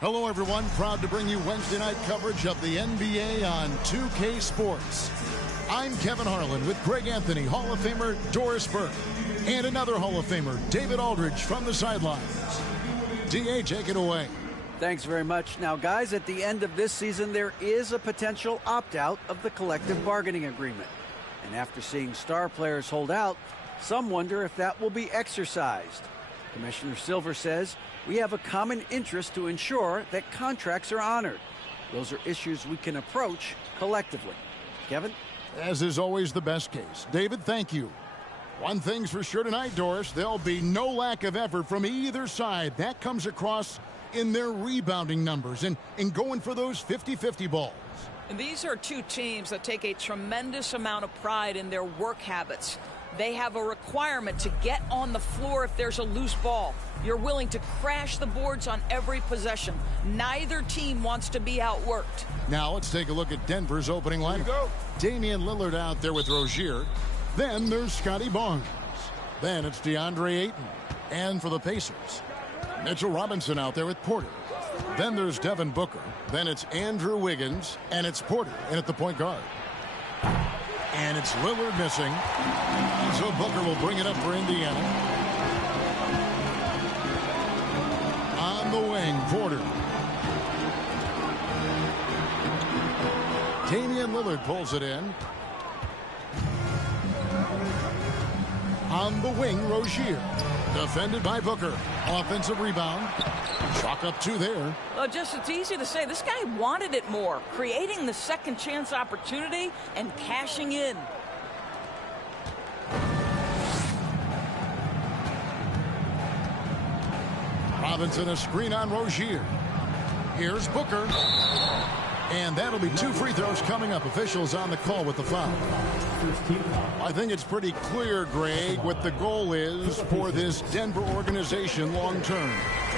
Hello, everyone. Proud to bring you Wednesday night coverage of the NBA on 2K Sports. I'm Kevin Harlan with Greg Anthony, Hall of Famer Doris Burke, and another Hall of Famer, David Aldridge, from the sidelines. DA, take it away. Thanks very much. Now, guys, at the end of this season, there is a potential opt-out of the collective bargaining agreement. And after seeing star players hold out, some wonder if that will be exercised. Commissioner Silver says we have a common interest to ensure that contracts are honored. Those are issues we can approach collectively. Kevin? As is always the best case. David, thank you. One thing's for sure tonight, Doris, there'll be no lack of effort from either side. That comes across in their rebounding numbers and going for those 50-50 balls. And these are two teams that take a tremendous amount of pride in their work habits. They have a requirement to get on the floor if there's a loose ball. You're willing to crash the boards on every possession. Neither team wants to be outworked. Now let's take a look at Denver's opening lineup. Damian Lillard out there with Rozier. Then there's Scotty Barnes. Then it's DeAndre Ayton. And for the Pacers, Mitchell Robinson out there with Porter. Then there's Devin Booker. Then it's Andrew Wiggins. And it's Porter in at the point guard. And it's Lillard missing. So Booker will bring it up for Indiana. On the wing, Porter. Damian Lillard pulls it in. On the wing, Rozier. Defended by Booker. Offensive rebound. Chalk up two there. It's easy to say. This guy wanted it more. Creating the second chance opportunity and cashing in. Robinson, a screen on Rozier. Here's Booker. And that'll be two free throws coming up. Officials on the call with the foul. I think it's pretty clear, Greg, what the goal is for this Denver organization long term.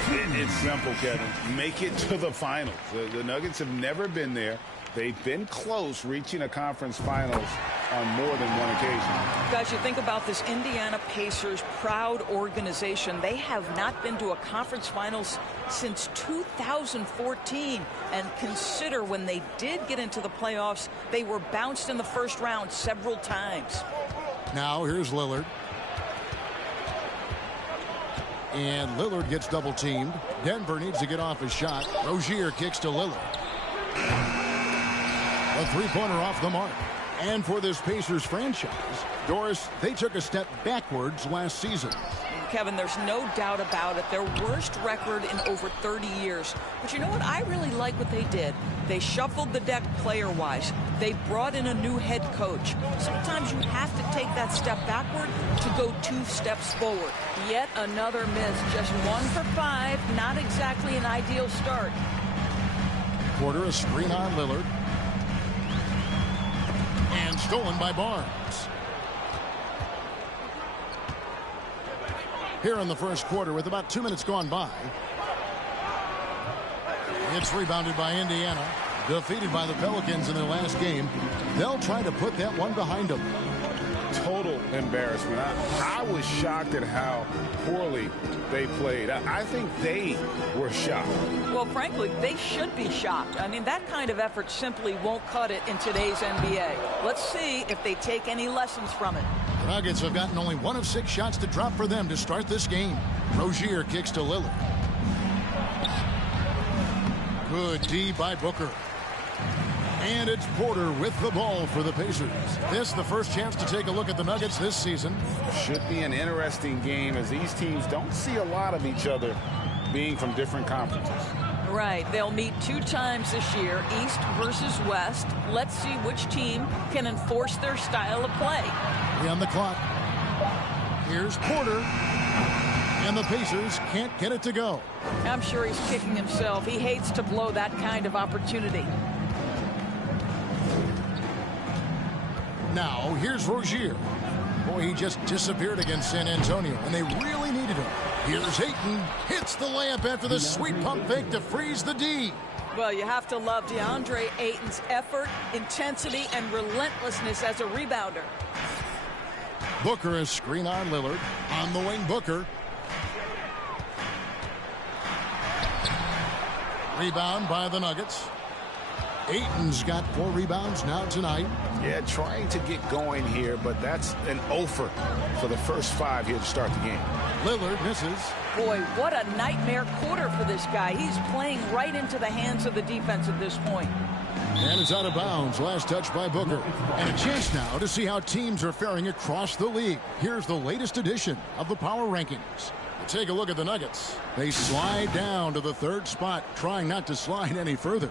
It's simple, Kevin. Make it to the finals. The Nuggets have never been there. They've been close reaching a conference finals on more than one occasion. Guys, you think about this Indiana Pacers proud organization. They have not been to a conference finals since 2014. And consider when they did get into the playoffs, they were bounced in the first round several times. Now here's Lillard. And Lillard gets double teamed. Denver needs to get off his shot. Rozier kicks to Lillard. A three-pointer off the mark. And for this Pacers franchise, Doris, they took a step backwards last season. Kevin, there's no doubt about it. Their worst record in over 30 years. But you know what? I really like what they did. They shuffled the deck player-wise. They brought in a new head coach. Sometimes you have to take that step backward to go 2 steps forward. Yet another miss. Just 1 for 5. Not exactly an ideal start. Porter, a screen on Lillard. And stolen by Barnes. Here in the first quarter with about 2 minutes gone by. It's rebounded by Indiana. Defeated by the Pelicans in their last game. They'll try to put that one behind them. Total embarrassment. I was shocked at how poorly they played. I think they were shocked. Well, frankly, they should be shocked. I mean, that kind of effort simply won't cut it in today's NBA. Let's see if they take any lessons from it. The Nuggets have gotten only 1 of 6 shots to drop for them to start this game. Rozier kicks to Lillard. Good D by Booker. And it's Porter with the ball for the Pacers. This the first chance to take a look at the Nuggets this season. Should be an interesting game as these teams don't see a lot of each other being from different conferences. Right. They'll meet 2 times this year, East versus West. Let's see which team can enforce their style of play. On the clock. Here's Porter. And the Pacers can't get it to go. I'm sure he's kicking himself. He hates to blow that kind of opportunity. Now, here's Rozier. Boy, he just disappeared against San Antonio, and they really needed him. Here's Ayton. Hits the layup after the sweet pump fake to freeze the D. Well, you have to love DeAndre Ayton's effort, intensity, and relentlessness as a rebounder. Booker is screen on Lillard. On the wing, Booker. Rebound by the Nuggets. Ayton's got 4 rebounds now tonight. Yeah, trying to get going here, but that's an offer for the first 5 here to start the game. Lillard misses. Boy, what a nightmare quarter for this guy. He's playing right into the hands of the defense at this point. And it's out of bounds. Last touch by Booker. And a chance now to see how teams are faring across the league. Here's the latest edition of the Power Rankings. Take a look at the Nuggets. They slide down to the 3rd spot, trying not to slide any further.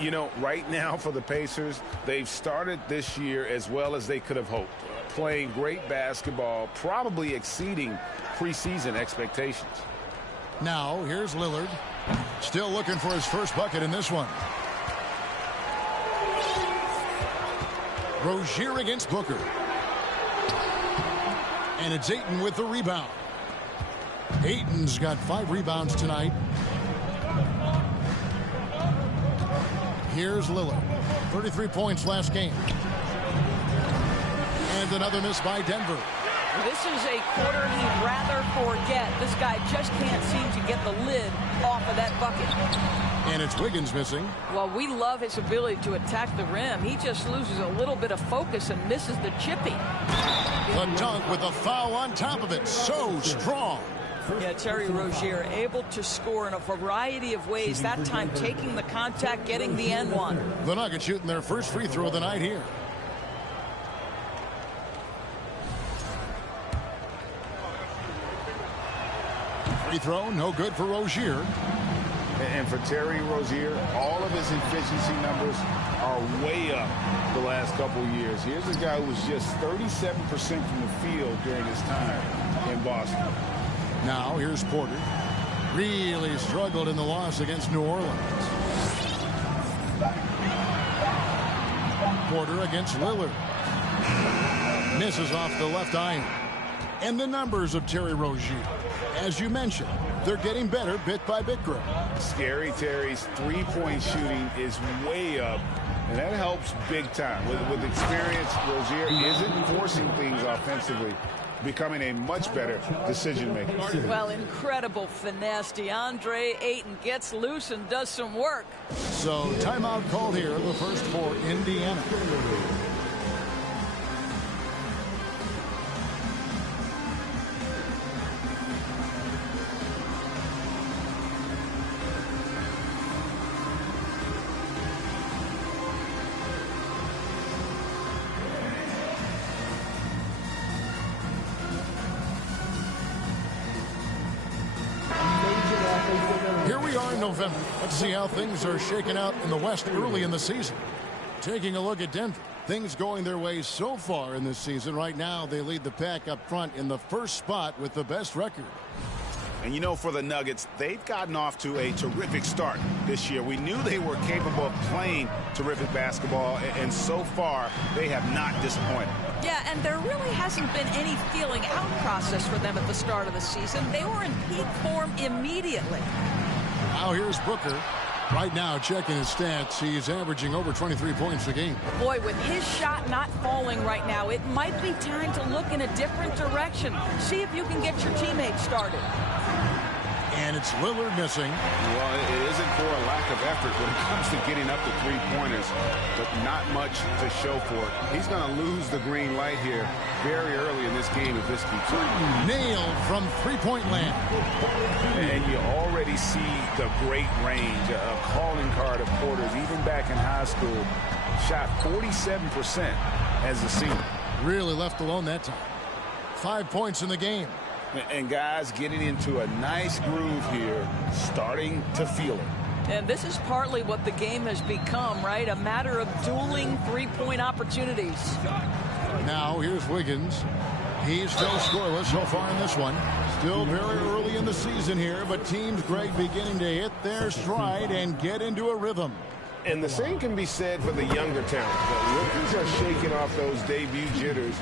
You know, right now for the Pacers, they've started this year as well as they could have hoped. Playing great basketball, probably exceeding preseason expectations. Now, here's Lillard. Still looking for his first bucket in this one. Rozier against Booker. And it's Ayton with the rebound. Ayton's got 5 rebounds tonight. Here's Lillard. 33 points last game. And another miss by Denver. This is a quarter he'd rather forget. This guy just can't seem to get the lid off of that bucket. And it's Wiggins missing. Well, we love his ability to attack the rim. He just loses a little bit of focus and misses the chippy. The dunk with a foul on top of it. So strong. Yeah, Terry Rozier able to score in a variety of ways. That time taking the contact, getting the N1. The Nuggets shooting their first free throw of the night here. Free throw, no good for Rozier. And for Terry Rozier, all of his efficiency numbers are way up the last couple of years. Here's a guy who was just 37% from the field during his time in Boston. Now here's Porter. Really struggled in the loss against New Orleans. Porter against Lillard. Misses off the left iron. And the numbers of Terry Rozier. As you mentioned, they're getting better bit by bit, Greg. Scary Terry's three-point shooting is way up, and that helps big time. With experience, Rozier isn't forcing things offensively, becoming a much better decision maker. Well, incredible finesse. DeAndre Ayton gets loose and does some work. So timeout called here, the first for Indiana. November. Let's see how things are shaking out in the West early in the season. Taking a look at Denver. Things going their way so far in this season. Right now, they lead the pack up front in the first spot with the best record. And you know, for the Nuggets, they've gotten off to a terrific start this year. We knew they were capable of playing terrific basketball, and so far, they have not disappointed. Yeah, and there really hasn't been any feeling out process for them at the start of the season. They were in peak form immediately. Now here's Booker. Right now, checking his stats, he's averaging over 23 points a game. Boy, with his shot not falling right now, it might be time to look in a different direction. See if you can get your teammates started. And it's Lillard missing. Well, it isn't for a lack of effort when it comes to getting up to three-pointers, but not much to show for it. He's going to lose the green light here very early in this game if this keeps on. Nailed from three-point land. And you already see the great range, a calling card of Porter's. Even back in high school, shot 47% as a senior. Really left alone that time. 5 points in the game. And guys getting into a nice groove here, starting to feel it. And this is partly what the game has become, right? A matter of dueling three-point opportunities. Now here's Wiggins. He's still scoreless so far in this one. Still very early in the season here, but teams, Greg, beginning to hit their stride and get into a rhythm. And the same can be said for the younger talent. The rookies are shaking off those debut jitters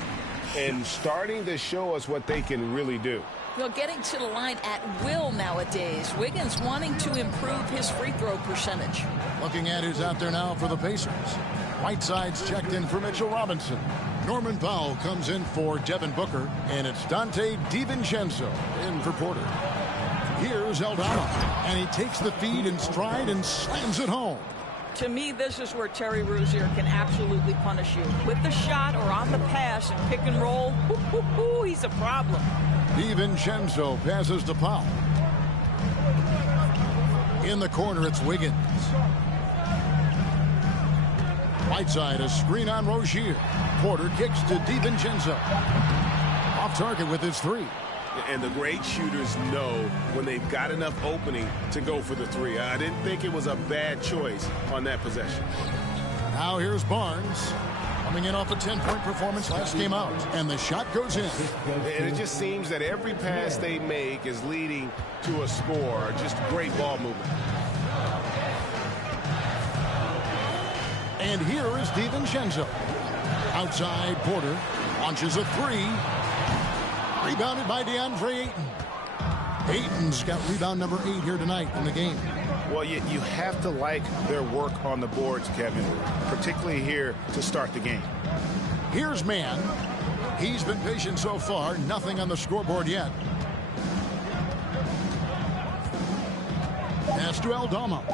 and starting to show us what they can really do. Well, getting to the line at will nowadays. Wiggins wanting to improve his free throw percentage. Looking at who's out there now for the Pacers. Whiteside's checked in for Mitchell Robinson. Norman Powell comes in for Devin Booker. And it's Dante DiVincenzo in for Porter. Here's Aldama, and he takes the feed in stride and slams it home. To me, this is where Terry Rozier can absolutely punish you. With the shot or on the pass and pick and roll, he's a problem. DiVincenzo passes to Powell. In the corner, it's Wiggins. Right side, a screen on Rozier. Porter kicks to DiVincenzo. Off target with his three. And the great shooters know when they've got enough opening to go for the three. I didn't think it was a bad choice on that possession. Now here's Barnes. Coming in off a 10-point performance last game out. And the shot goes in. And it just seems that every pass they make is leading to a score. Just great ball movement. And here is DiVincenzo. Outside, Porter launches a three. Rebounded by DeAndre Ayton. Ayton's got rebound number 8 here tonight in the game. Well, you have to like their work on the boards, Kevin, particularly here to start the game. Here's Mann. He's been patient so far. Nothing on the scoreboard yet. Pass to Aldama.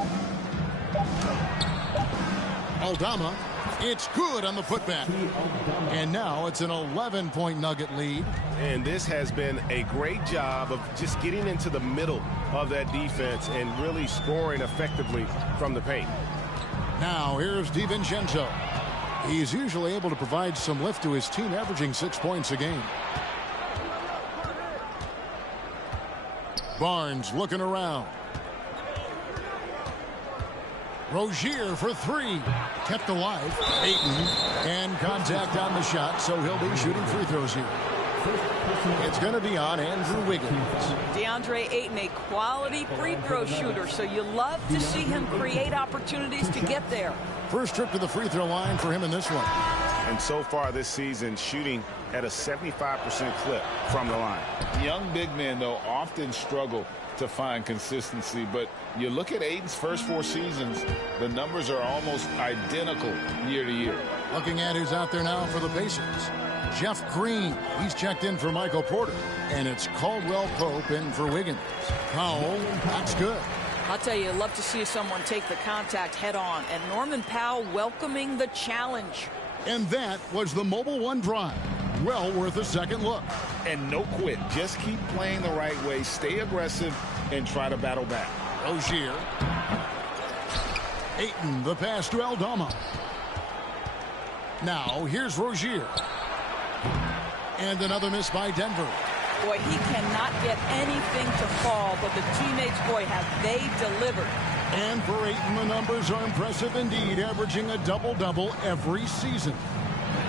Aldama. It's good on the putback. And now it's an 11-point Nugget lead. And this has been a great job of just getting into the middle of that defense and really scoring effectively from the paint. Now here's DiVincenzo. He's usually able to provide some lift to his team, averaging 6 points a game. Barnes looking around. Rozier for three. Kept alive. Ayton. And contact on the shot, so he'll be shooting free throws here. It's going to be on Andrew Wiggins. DeAndre Ayton, a quality free throw shooter, so you love to see him create opportunities to get there. First trip to the free throw line for him in this one. And so far this season, shooting at a 75% clip from the line. Young big men, though, often struggle to find consistency, but you look at Ayton's first 4 seasons, the numbers are almost identical year to year. Looking at who's out there now for the Pacers. Jeff Green, he's checked in for Michael Porter. And it's Caldwell Pope in for Wiggins. Powell, that's good. I'll tell you, love to see someone take the contact head on. And Norman Powell welcoming the challenge. And that was the Mobile One drive. Well worth a second look. And no quit. Just keep playing the right way. Stay aggressive and try to battle back. Rozier. Ayton, the pass to Aldama. Now, here's Rozier. And another miss by Denver. Boy, he cannot get anything to fall, but the teammates, boy, have they delivered. And for Ayton, the numbers are impressive indeed, averaging a double-double every season.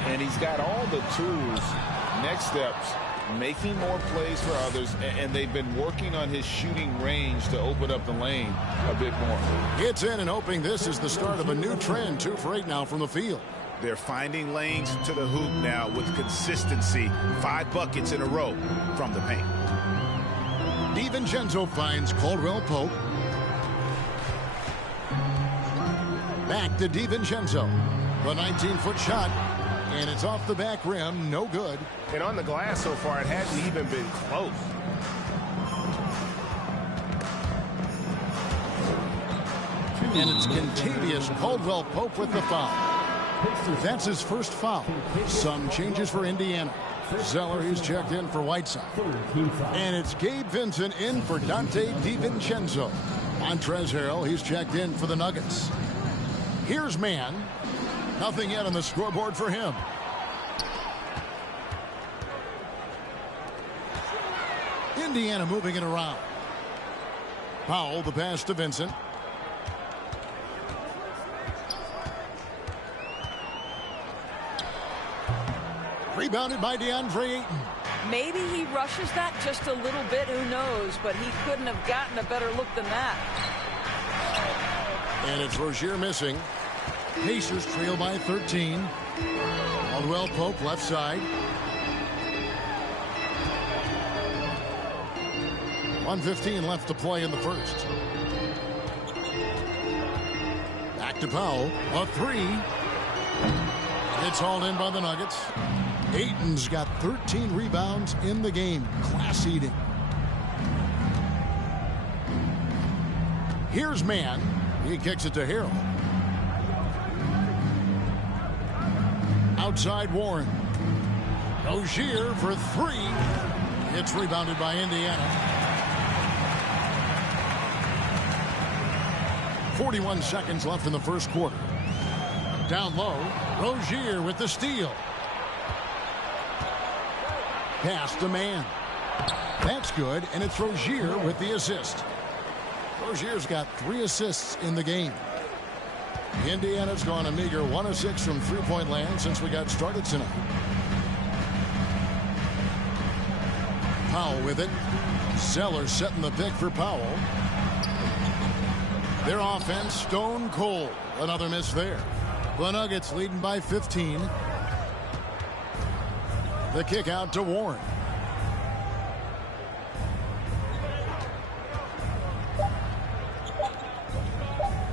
And he's got all the tools. Next steps, making more plays for others, and they've been working on his shooting range to open up the lane a bit more. It's in, and hoping this is the start of a new trend. 2 for 8 now from the field. They're finding lanes to the hoop now with consistency. 5 buckets in a row from the paint. DiVincenzo finds Caldwell Pope. Back to DiVincenzo. The 19-foot shot. And it's off the back rim. No good. And on the glass so far, it hasn't even been close. And it's Kentavious Caldwell Pope with the foul. That's his first foul. Some changes for Indiana. Zeller, he's checked in for Whiteside. And it's Gabe Vincent in for Dante DiVincenzo. Montrezl Harrell, he's checked in for the Nuggets. Here's Mann. Nothing yet on the scoreboard for him. Indiana moving it around. Powell, the pass to Vincent. Rebounded by DeAndre Ayton. Maybe he rushes that just a little bit, who knows, but he couldn't have gotten a better look than that. And it's Rozier missing. Pacers trail by 13. Caldwell Pope left side. 1:15 left to play in the first. Back to Powell. A three. It's hauled in by the Nuggets. Ayton's got 13 rebounds in the game. Class eating. Here's Mann. He kicks it to Harrell. Outside Warren. Rozier for three. It's rebounded by Indiana. 41 seconds left in the first quarter. Down low, Rozier with the steal. Pass to Mann. That's good, and it's Rozier with the assist. Rozier's got 3 assists in the game. Indiana's gone a meager 1 of 6 from three-point land since we got started tonight. Powell with it. Zeller setting the pick for Powell. Their offense stone cold. Another miss there. The Nuggets leading by 15. The kick out to Warren.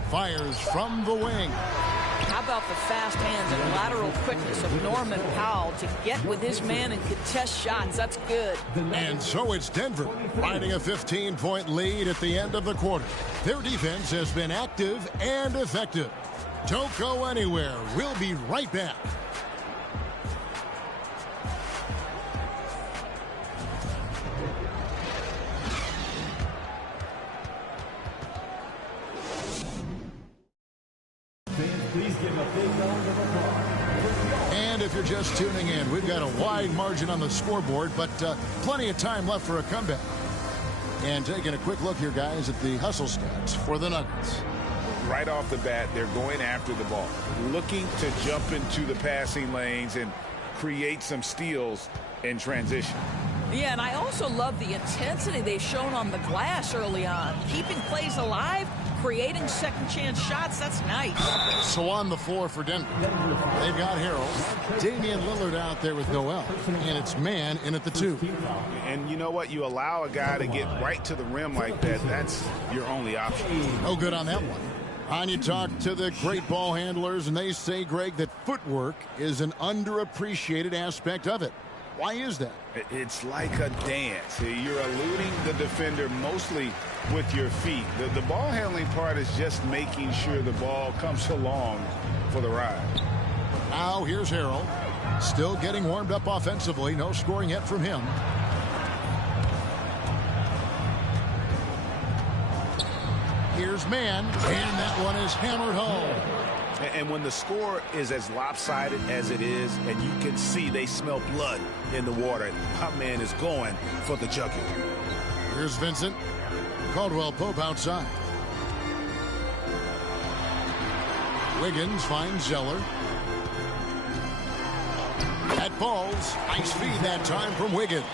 Fires from the wing. How about the fast hands and lateral quickness of Norman Powell to get with his man and contest shots? That's good. And so it's Denver riding a 15-point lead at the end of the quarter. Their defense has been active and effective. Don't go anywhere. We'll be right back. Please give a big round of applause. And if you're just tuning in, we've got a wide margin on the scoreboard, but plenty of time left for a comeback. And taking a quick look here, guys, at the hustle stats for the Nuggets. Right off the bat, they're going after the ball, looking to jump into the passing lanes and create some steals in transition. Yeah, and I also love the intensity they've shown on the glass early on. Keeping plays alive, creating second chance shots, that's nice. So on the floor for Denver, they've got Harrell, Damian Lillard out there with Noel, and it's Mann in at the 2. And you know what? You allow a guy to get right to the rim like that, that's your only option. No good on that one. And you talk to the great ball handlers, and they say, Greg, that footwork is an underappreciated aspect of it. Why is that? It's like a dance. You're eluding the defender mostly with your feet. The ball handling part is just making sure the ball comes along for the ride. Now here's Harrell. Still getting warmed up offensively. No scoring yet from him. Here's Mann, and that one is hammered home. And when the score is as lopsided as it is, and you can see they smell blood in the water, my man is going for the jugular. Here's Vincent. Caldwell Pope outside. Wiggins finds Zeller. That falls. Nice feed that time from Wiggins.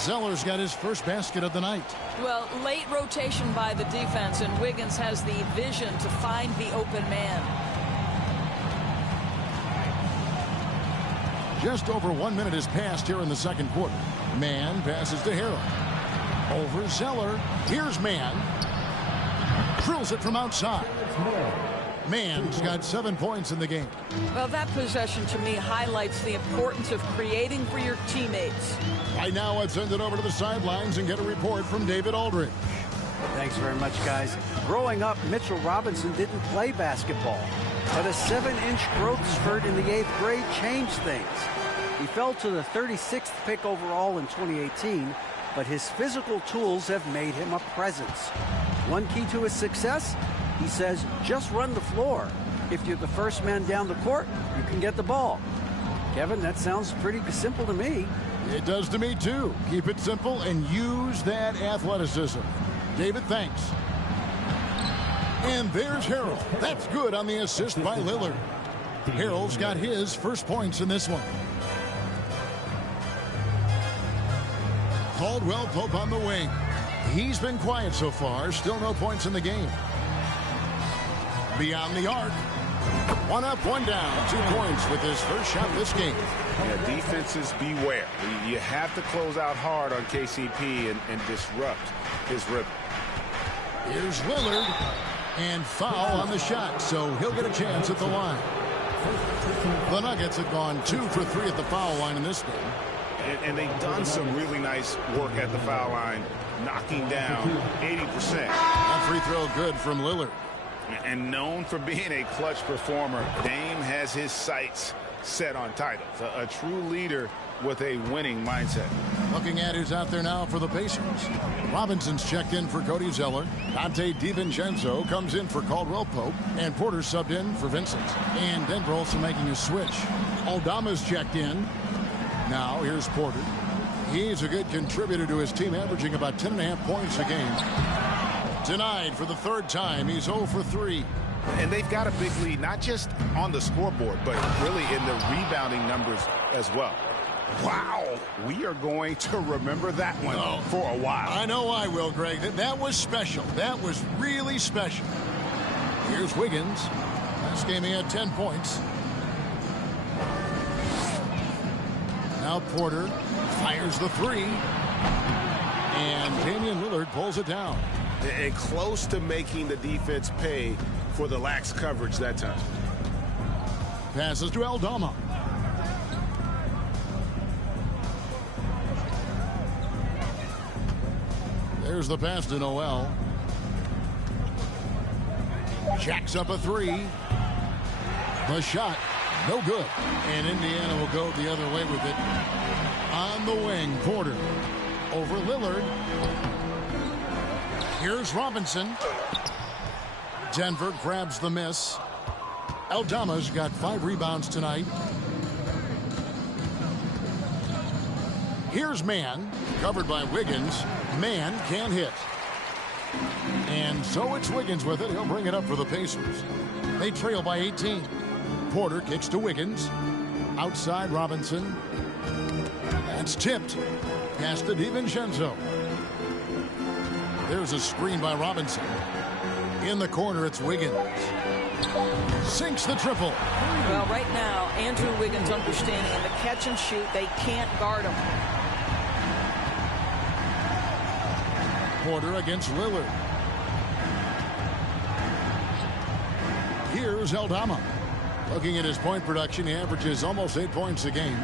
Zeller's got his first basket of the night. Well, late rotation by the defense, and Wiggins has the vision to find the open man. Just over 1 minute has passed here in the second quarter. Mann passes to Harrell. Over Zeller. Here's Mann. Drills it from outside. Mann's got 7 points in the game. Well, that possession to me highlights the importance of creating for your teammates. Right now, let's send it over to the sidelines and get a report from David Aldridge. Thanks very much, guys. Growing up, Mitchell Robinson didn't play basketball, but a 7-inch growth spurt in the 8th grade changed things. He fell to the 36th pick overall in 2018, but his physical tools have made him a presence. One key to his success, he says, just run the floor. If you're the first man down the court, you can get the ball. Kevin, that sounds pretty simple to me. It does to me, too. Keep it simple and use that athleticism. David, thanks. And there's Harrell. That's good on the assist by Lillard. Harrell's got his first points in this one. Caldwell Pope on the wing. He's been quiet so far. Still no points in the game. Beyond the arc. 1 up, 1 down. 2 points with his first shot this game. Yeah, defenses beware. You have to close out hard on KCP and disrupt his rhythm. Here's Lillard. And foul on the shot, so he'll get a chance at the line. The Nuggets have gone 2 for 3 at the foul line in this game. And they've done some really nice work at the foul line, knocking down 80%. That free throw good from Lillard. And known for being a clutch performer, Dame has his sights set on titles. A true leader with a winning mindset. Looking at who's out there now for the Pacers. Robinson's checked in for Cody Zeller. Dante DiVincenzo comes in for Caldwell Pope. And Porter subbed in for Vincent. And Denver also making a switch. Aldama's checked in. Now here's Porter. He's a good contributor to his team, averaging about 10.5 points a game. Denied for the third time. He's 0 for 3. And they've got a big lead, not just on the scoreboard, but really in the rebounding numbers as well. Wow, we are going to remember that one for a while. I know I will, Greg. That was special. That was really special. Here's Wiggins. Last game he had 10 points. Now Porter fires the three. And Damian Lillard pulls it down. And close to making the defense pay for the lax coverage that time. Passes to Aldama. There's the pass to Noel. Jacks up a three. The shot, no good. And Indiana will go the other way with it. On the wing, Porter. Over Lillard. Here's Robinson. Denver grabs the miss. Aldama's got 5 rebounds tonight. Here's Mann, covered by Wiggins. Mann can't hit. And so it's Wiggins with it. He'll bring it up for the Pacers. They trail by 18. Porter kicks to Wiggins. Outside Robinson. That's tipped. Pass to DiVincenzo. There's a screen by Robinson. In the corner, it's Wiggins. Sinks the triple. Well, right now, Andrew Wiggins understanding in the catch and shoot, they can't guard him. Porter against Lillard. Here's Aldama. Looking at his point production, he averages almost 8 points a game.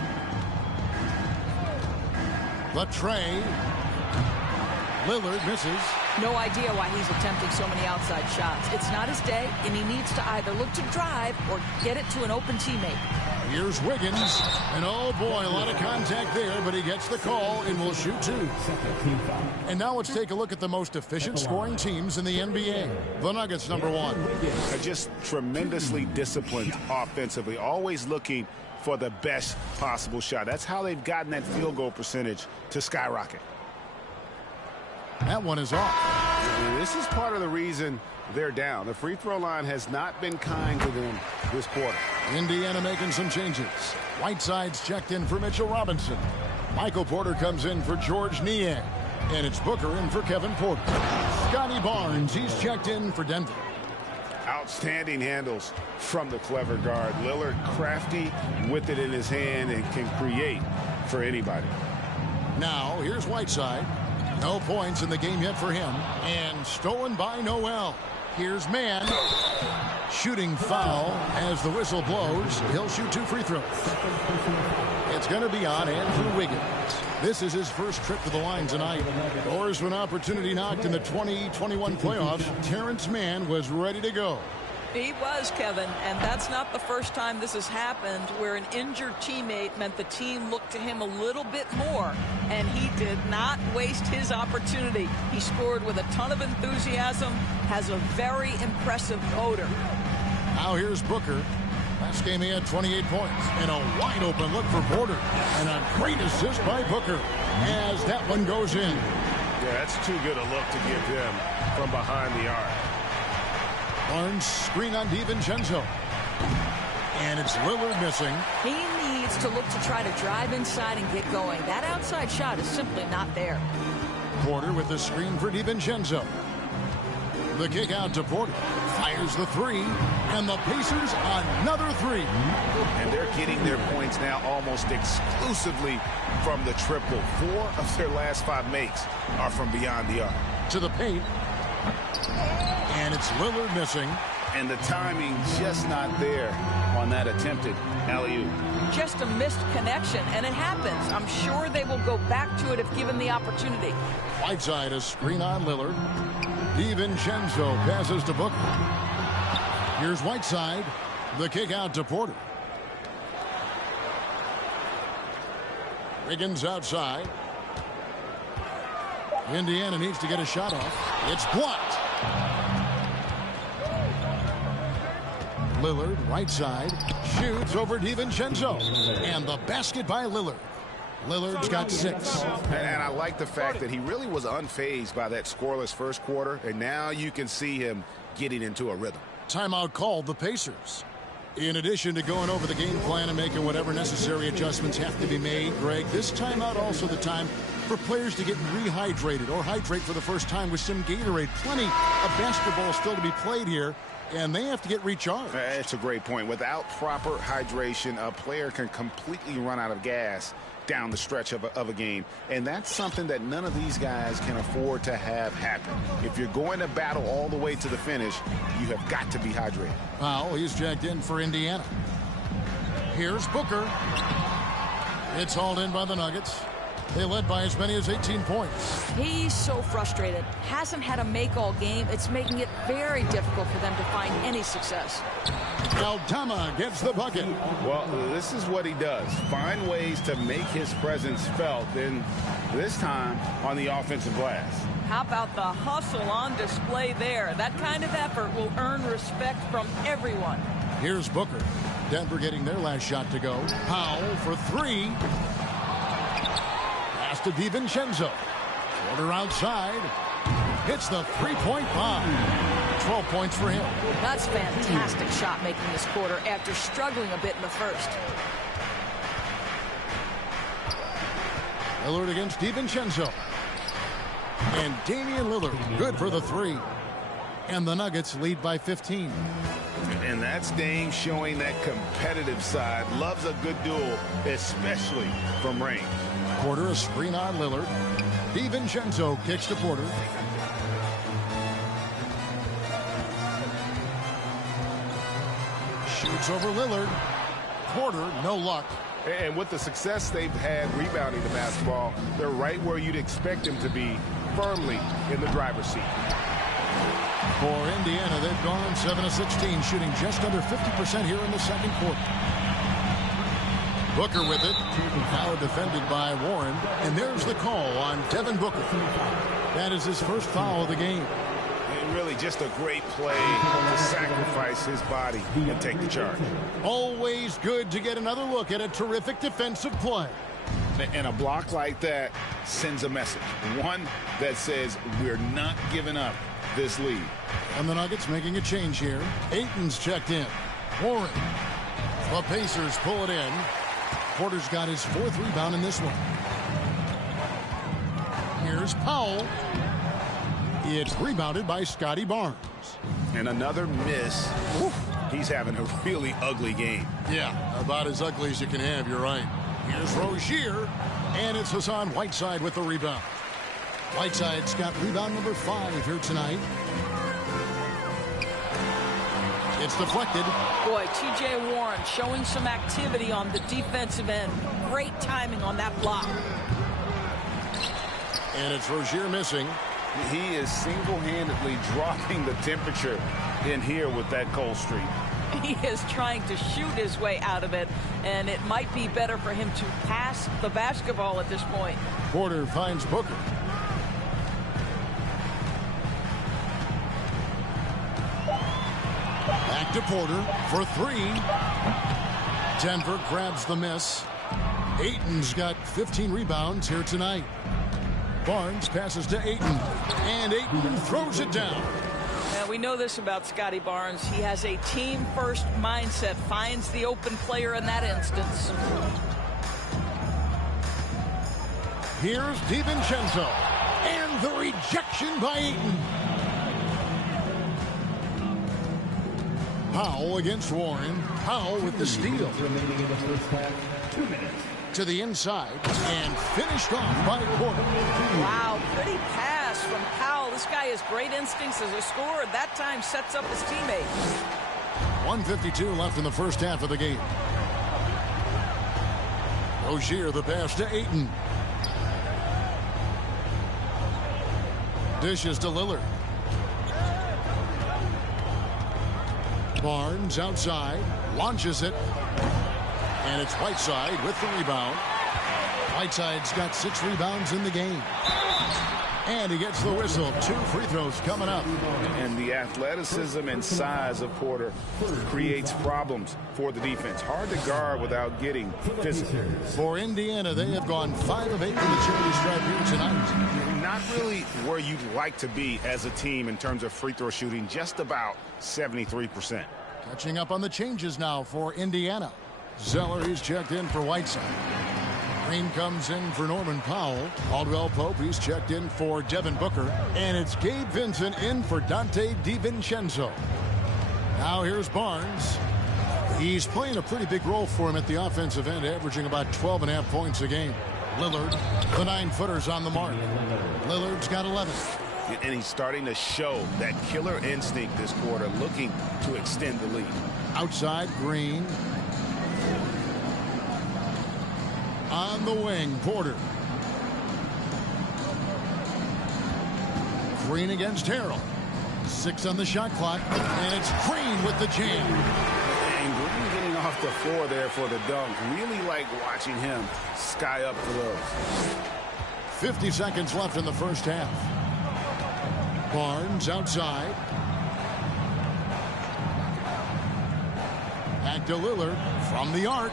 The tray. Lillard misses. No idea why he's attempting so many outside shots. It's not his day, and he needs to either look to drive or get it to an open teammate. Here's Wiggins. And oh boy, a lot of contact there, but he gets the call and will shoot 2. And now let's take a look at the most efficient scoring teams in the NBA. The Nuggets, number 1. They're just tremendously disciplined offensively, always looking for the best possible shot. That's how they've gotten that field goal percentage to skyrocket. That one is off. This is part of the reason they're down. The free throw line has not been kind to them this quarter. Indiana making some changes. Whiteside's checked in for Mitchell Robinson. Michael Porter comes in for George Niang. And it's Booker in for Kevin Porter. Scotty Barnes, he's checked in for Denver. Outstanding handles from the clever guard. Lillard crafty with it in his hand and can create for anybody. Now, here's Whiteside. No points in the game yet for him. And stolen by Noel. Here's Mann. Shooting foul as the whistle blows. He'll shoot 2 free throws. It's going to be on Andrew Wiggins. This is his first trip to the line tonight. Doors to an opportunity knocked in the 2021 playoffs. Terrence Mann was ready to go. He was, Kevin, and that's not the first time this has happened where an injured teammate meant the team looked to him a little bit more, and he did not waste his opportunity. He scored with a ton of enthusiasm, has a very impressive motor. Now here's Booker. Last game he had 28 points and a wide open look for Porter, and a great assist by Booker as that one goes in. Yeah, that's too good a look to give them from behind the arc. Barnes screen on DiVincenzo. And it's Lillard missing. He needs to look to try to drive inside and get going. That outside shot is simply not there. Porter with the screen for DiVincenzo. The kick out to Porter. Fires the three. And the Pacers another 3. And they're getting their points now almost exclusively from the triple. 4 of their last 5 makes are from beyond the arc. To the paint. And it's Lillard missing. And the timing just not there on that attempted alley-oop. Just a missed connection, and it happens. I'm sure they will go back to it if given the opportunity. Whiteside, a screen on Lillard. DiVincenzo passes to Booker. Here's Whiteside. The kick out to Porter. Wiggins outside. Indiana needs to get a shot off. It's blocked. Lillard, right side, shoots over DiVincenzo. And the basket by Lillard. Lillard's got 6. And I like the fact that he really was unfazed by that scoreless first quarter, and now you can see him getting into a rhythm. Timeout called the Pacers. In addition to going over the game plan and making whatever necessary adjustments have to be made, Greg, this timeout also the time for players to get rehydrated or hydrate for the first time with some Gatorade. Plenty of basketball still to be played here, and they have to get recharged. It's a great point. Without proper hydration, a player can completely run out of gas down the stretch of a game, and that's something that none of these guys can afford to have happen. If you're going to battle all the way to the finish, you have got to be hydrated. Powell, he's jacked in for Indiana. Here's Booker. It's hauled in by the Nuggets. They led by as many as 18 points. He's so frustrated. Hasn't had a make all game. It's making it very difficult for them to find any success. Aldama gets the bucket. Well, this is what he does. Find ways to make his presence felt, and this time on the offensive glass. How about the hustle on display there? That kind of effort will earn respect from everyone. Here's Booker. Denver getting their last shot to go. Powell for 3. Pass to DiVincenzo. Porter outside. Hits the three-point bomb. 12 points for him. That's fantastic shot making this quarter after struggling a bit in the first. Lillard against DiVincenzo. And Damian Lillard good for the 3. And the Nuggets lead by 15. And that's Dame showing that competitive side. Loves a good duel, especially from range. Porter a screen on Lillard. DiVincenzo kicks to Porter. Shoots over Lillard. Porter, no luck. And with the success they've had rebounding the basketball, they're right where you'd expect them to be, firmly in the driver's seat. For Indiana, they've gone 7 of 16, shooting just under 50% here in the second quarter. Booker with it. Now defended by Warren. And there's the call on Devin Booker. That is his first foul of the game. And really just a great play to sacrifice his body and take the charge. Always good to get another look at a terrific defensive play. And a block like that sends a message. One that says we're not giving up this lead. And the Nuggets making a change here. Ayton's checked in. Warren. The Pacers pull it in. Porter's got his 4th rebound in this one. Here's Powell. It's rebounded by Scotty Barnes. And another miss. Oof. He's having a really ugly game. Yeah, about as ugly as you can have, you're right. Here's Rozier, and it's Hassan Whiteside with the rebound. Whiteside's got rebound number 5 here tonight. It's deflected. Boy, T.J. Warren showing some activity on the defensive end. Great timing on that block. And it's Rozier missing. He is single-handedly dropping the temperature in here with that cold streak. He is trying to shoot his way out of it, and it might be better for him to pass the basketball at this point. Porter finds Booker. Back to Porter for 3. Denver grabs the miss. Ayton's got 15 rebounds here tonight. Barnes passes to Ayton, and Ayton throws it down. Now, we know this about Scotty Barnes. He has a team-first mindset, finds the open player in that instance. Here's DiVincenzo, and the rejection by Ayton. Powell against Warren. Powell with the steal. Remaining in the first half, 2 minutes. To the inside and finished off by Porter. Wow, pretty pass from Powell. this guy has great instincts as a scorer. That time sets up his teammate. 1:52 left in the first half of the game. Rozier, the pass to Ayton. Dishes to Lillard. Barnes outside, launches it, and it's Whiteside with the rebound. Whiteside's got 6 rebounds in the game. And he gets the whistle. 2 free throws coming up. And the athleticism and size of Porter creates problems for the defense. Hard to guard without getting physical. For Indiana, they have gone 5 of 8 from the charity stripe here tonight. Not really where you'd like to be as a team in terms of free throw shooting, just about 73%. Catching up on the changes now for Indiana. Zeller, he's checked in for Whiteside. Green comes in for Norman Powell. Caldwell Pope, he's checked in for Devin Booker. And it's Gabe Vincent in for Dante DiVincenzo. Now here's Barnes. He's playing a pretty big role for him at the offensive end, averaging about 12.5 points a game. Lillard, the 9-footer's on the mark. Lillard's got 11. And he's starting to show that killer instinct this quarter, looking to extend the lead. Outside, Green. On the wing, Porter. Green against Harrell. 6 on the shot clock, and it's Green with the jam. And Green getting off the floor there for the dunk. Really like watching him sky up for those. 50 seconds left in the first half. Barnes outside. Back to Lillard from the arc.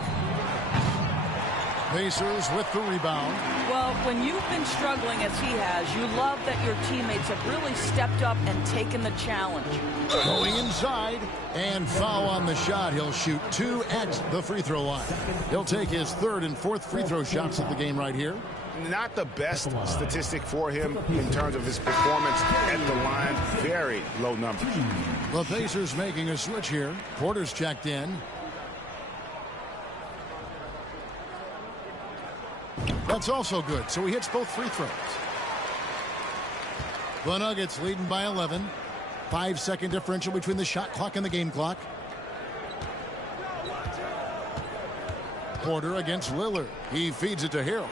Pacers with the rebound. Well, when you've been struggling as he has, you love that your teammates have really stepped up and taken the challenge. Going inside and foul on the shot. He'll shoot 2 at the free throw line. He'll take his 3rd and 4th free throw shots of the game right here. Not the best statistic for him in terms of his performance at the line. Very low number. The Pacers making a switch here. Porter's checked in. That's also good, so he hits both free throws. The Nuggets leading by 11. 5-second differential between the shot clock and the game clock. Porter against Lillard. He feeds it to Harrell.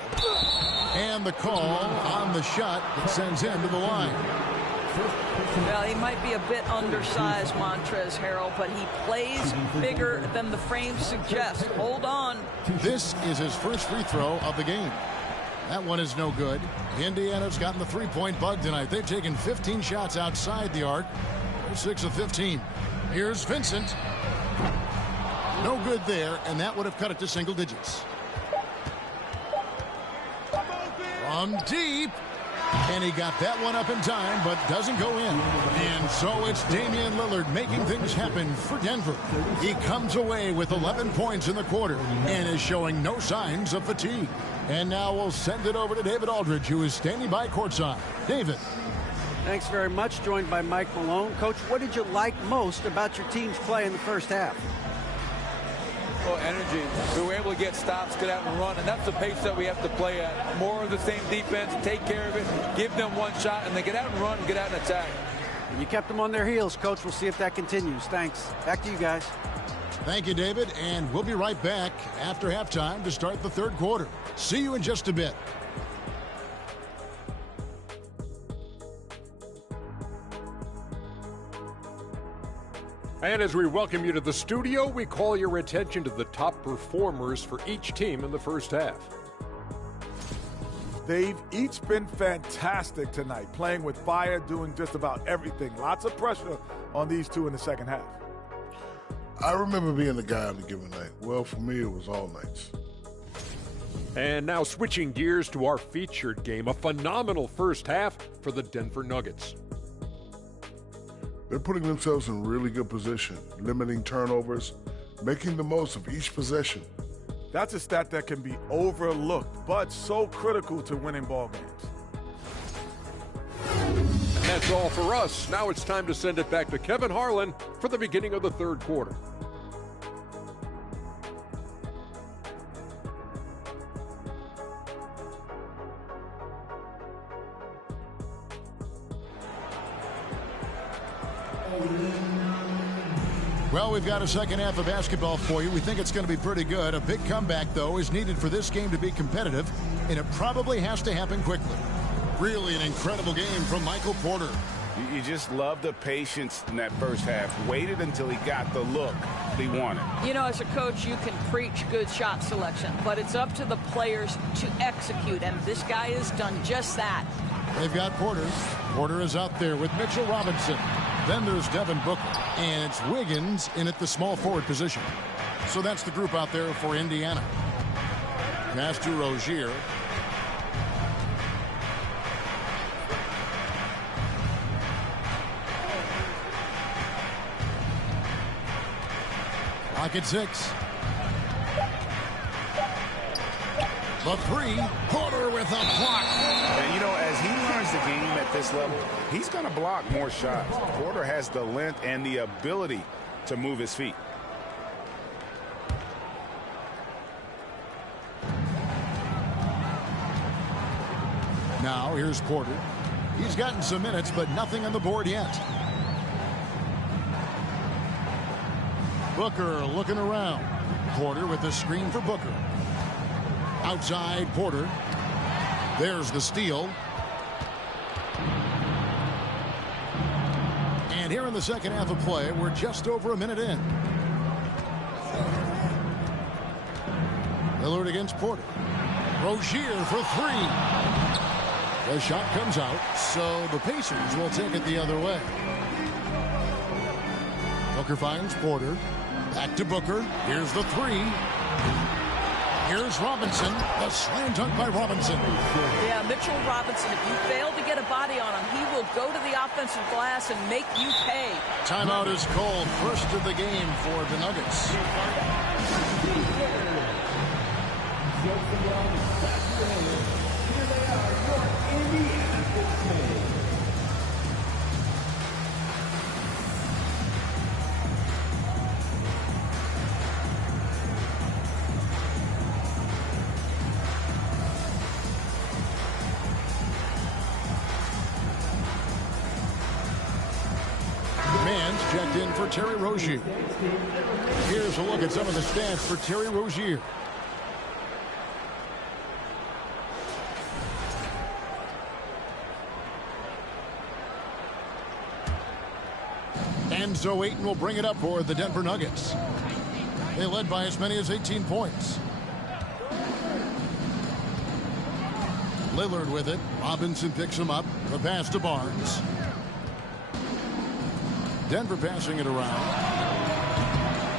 And the call on the shot that sends him to the line. Well, he might be a bit undersized, Montrezl Harrell, but he plays bigger than the frame suggests. Hold on. This is his first free throw of the game. That one is no good. Indiana's gotten the 3-point bug tonight. They've taken 15 shots outside the arc. They're 6 of 15. Here's Vincent. No good there, and that would have cut it to single digits. From deep. And he got that one up in time, but doesn't go in. And so it's Damian Lillard making things happen for Denver. He comes away with 11 points in the quarter and is showing no signs of fatigue. And now we'll send it over to David Aldridge, who is standing by courtside. David. Thanks very much. Joined by Mike Malone. Coach, what did you like most about your team's play in the first half? Well, energy. We were able to get stops, get out and run, and that's the pace that we have to play at. More of the same defense, take care of it, give them one shot, and then get out and run and get out and attack. And you kept them on their heels, Coach. We'll see if that continues. Thanks. Back to you guys. Thank you, David, and we'll be right back after halftime to start the third quarter. See you in just a bit. And as we welcome you to the studio, we call your attention to the top performers for each team in the first half. They've each been fantastic tonight, playing with fire, doing just about everything. Lots of pressure on these two in the second half. I remember being the guy on a given night. Well, for me, it was all nights. And now switching gears to our featured game, a phenomenal first half for the Denver Nuggets. They're putting themselves in really good position, limiting turnovers, making the most of each possession. That's a stat that can be overlooked, but so critical to winning ball games. And that's all for us. Now it's time to send it back to Kevin Harlan for the beginning of the third quarter. we've got a second half of basketball for you. We think it's going to be pretty good. A big comeback, though, is needed for this game to be competitive, and it probably has to happen quickly. Really an incredible game from Michael Porter. You just love the patience in that first half. Waited until he got the look he wanted. You know, as a coach, you can preach good shot selection, but it's up to the players to execute, and this guy has done just that. They've got Porter. Porter is out there with Mitchell Robinson. Then there's Devin Booker, and it's Wiggins in at the small forward position. So that's the group out there for Indiana. Pass to Rozier. Clock at 6. The three, Porter with a block. And, you know, as he learns the game at this level, he's going to block more shots. Porter has the length and the ability to move his feet. Now, here's Porter. He's gotten some minutes, but nothing on the board yet. Booker looking around. Porter with the screen for Booker. Outside Porter. There's the steal. And here in the second half of play, we're just over a minute in. Lillard against Porter. Rozier for three. The shot comes out, so the Pacers will take it the other way. Booker finds Porter. Back to Booker. Here's the three. Here's Robinson. The slam dunk by Robinson. Yeah, Mitchell Robinson, if you fail to get a body on him, he will go to the offensive glass and make you pay. Timeout is called. First of the game for the Nuggets. Checked in for Terry Rozier. Here's a look at some of the stats for Terry Rozier. And so Ayton will bring it up for the Denver Nuggets. They led by as many as 18 points. Lillard with it. Robinson picks him up. The pass to Barnes. Denver passing it around.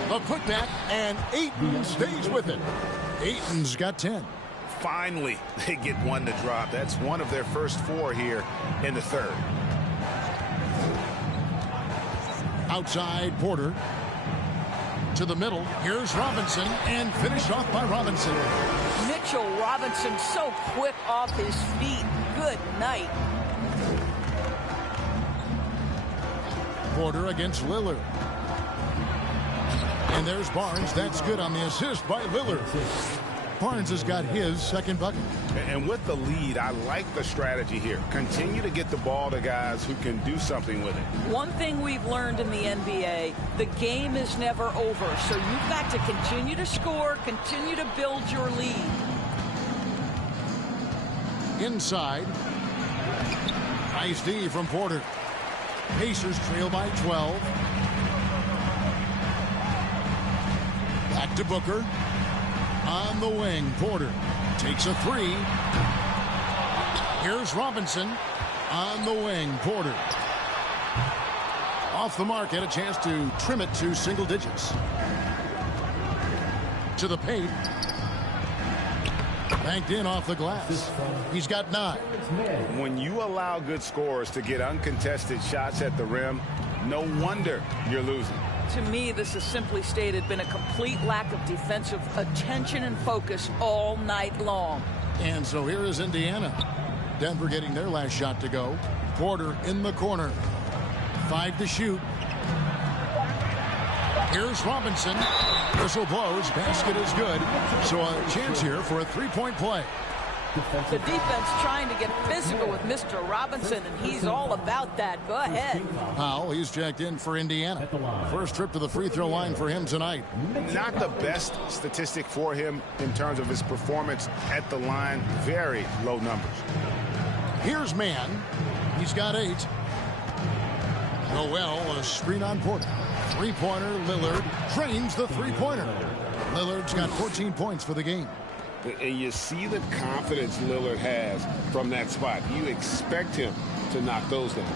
The putback, and Ayton stays with it. Ayton's got 10. Finally, they get one to drop. That's one of their first 4 here in the third. Outside Porter. To the middle. Here's Robinson, and finished off by Robinson. Mitchell Robinson so quick off his feet. Good night. Porter against Lillard. And there's Barnes. That's good on the assist by Lillard. Barnes has got his second bucket. And with the lead, I like the strategy here. Continue to get the ball to guys who can do something with it. One thing we've learned in the NBA, the game is never over. So you've got to continue to score, continue to build your lead. Inside. Nice D from Porter. Pacers trail by 12. Back to Booker. On the wing, Porter takes a three. Here's Robinson. On the wing, Porter. Off the mark, had a chance to trim it to single digits. To the paint. Banked in off the glass. He's got 9. When you allow good scorers to get uncontested shots at the rim, no wonder you're losing. To me, this has simply stated been a complete lack of defensive attention and focus all night long. And so here is Indiana. Denver getting their last shot to go. Porter in the corner. 5 to shoot. Here's Robinson. Whistle blows. Basket is good. So a chance here for a three-point play. The defense trying to get physical with Mr. Robinson, and he's all about that. Go ahead. Powell, he's checked in for Indiana. First trip to the free throw line for him tonight. Not the best statistic for him in terms of his performance at the line. Very low numbers. Here's Mann. He's got 8. Noel, a screen on Porter. Three-pointer, Lillard drains the three-pointer. Lillard's got 14 points for the game. And you see the confidence Lillard has from that spot. You expect him to knock those down.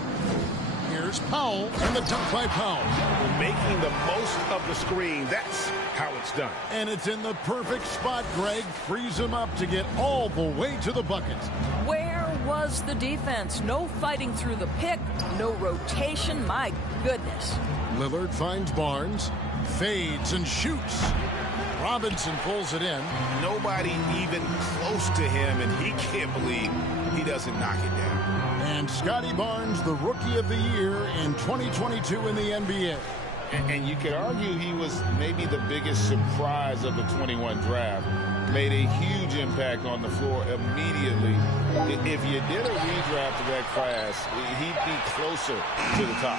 Here's Powell, and the dunk by Powell. Making the most of the screen. That's how it's done. And it's in the perfect spot, Greg. Frees him up to get all the way to the bucket. Where was the defense? No fighting through the pick, no rotation. My goodness. Lillard finds Barnes, fades and shoots. Robinson pulls it in. Nobody even close to him, and he can't believe he doesn't knock it down. And Scotty Barnes, the Rookie of the Year in 2022 in the NBA. And you could argue he was maybe the biggest surprise of the 21 draft. Made a huge impact on the floor immediately. If you did a redraft of that class, he'd be closer to the top.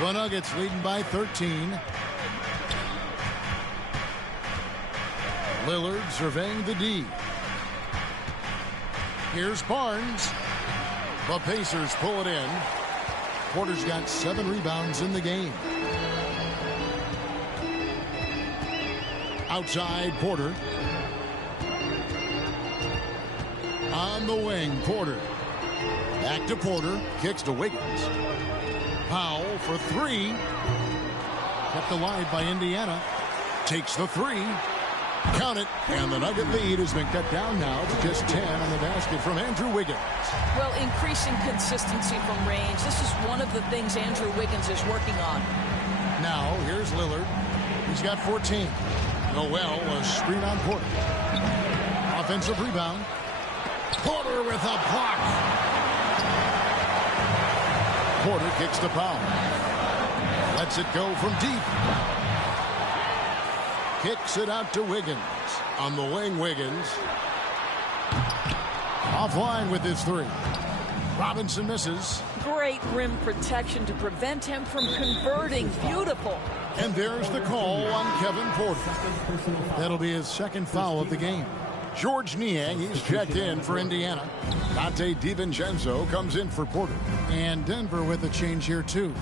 The Nuggets leading by 13. Lillard surveying the D. Here's Barnes. The Pacers pull it in. Porter's got 7 rebounds in the game. Outside, Porter. On the wing, Porter. Back to Porter. Kicks to Wiggins. Powell for 3. Kept alive by Indiana. Takes the 3. Count it. And the Nugget lead has been cut down now to just 10 on the basket from Andrew Wiggins. Well, increasing consistency from range. This is one of the things Andrew Wiggins is working on. Now, here's Lillard. He's got 14. Noel, a screen on Porter. Offensive rebound. Porter with a block. Porter kicks to Powell. Lets it go from deep. Kicks it out to Wiggins. On the wing, Wiggins. Offline with his 3. Robinson misses. Great rim protection to prevent him from converting. Beautiful. And there's the call on Kevin Porter. That'll be his second foul of the game. George Niang, he's checked in for Indiana. Dante DiVincenzo comes in for Porter. And Denver with a change here, too.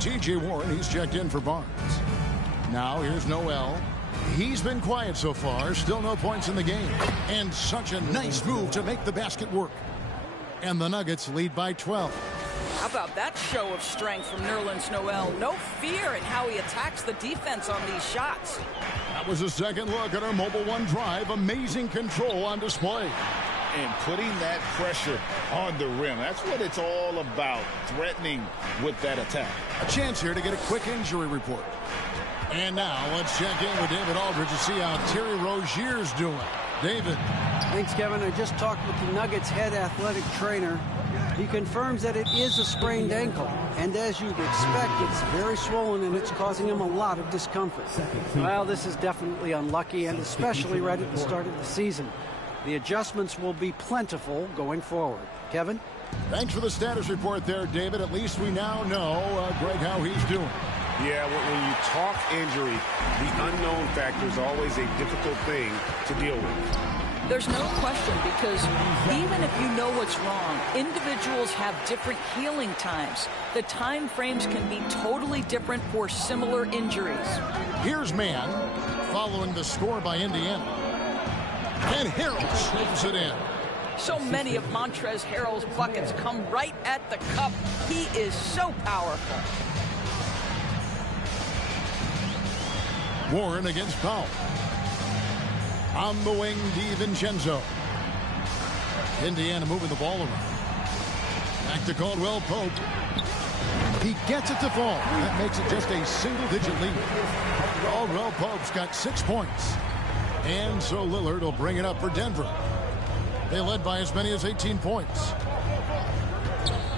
T.J. Warren, he's checked in for Barnes. Now here's Noel. He's been quiet so far. Still no points in the game. And such a nice move to make the basket work. And the Nuggets lead by 12. How about that show of strength from Nerlens Noel? No fear in how he attacks the defense on these shots. That was a second look at our Mobile One drive. Amazing control on display. And putting that pressure on the rim. That's what it's all about, threatening with that attack. A chance here to get a quick injury report. And now let's check in with David Aldridge to see how Terry Rozier's doing. David. Thanks, Kevin. I just talked with the Nuggets head athletic trainer. He confirms that it is a sprained ankle. And as you'd expect, it's very swollen and it's causing him a lot of discomfort. Well, this is definitely unlucky, and especially right at the start of the season. The adjustments will be plentiful going forward. Kevin? Thanks for the status report there, David. At least we now know, Greg, how he's doing. Yeah, when you talk injury, the unknown factor is always a difficult thing to deal with. There's no question, because even if you know what's wrong, individuals have different healing times. The time frames can be totally different for similar injuries. Here's Mann following the score by Indiana. And Harrell slams it in. So many of Montrezl Harrell's buckets come right at the cup. He is so powerful. Warren against Powell. On the wing, DiVincenzo. Indiana moving the ball around. Back to Caldwell Pope. He gets it to fall. That makes it just a single-digit lead. Caldwell Pope's got 6 points. And so Lillard will bring it up for Denver. They led by as many as 18 points.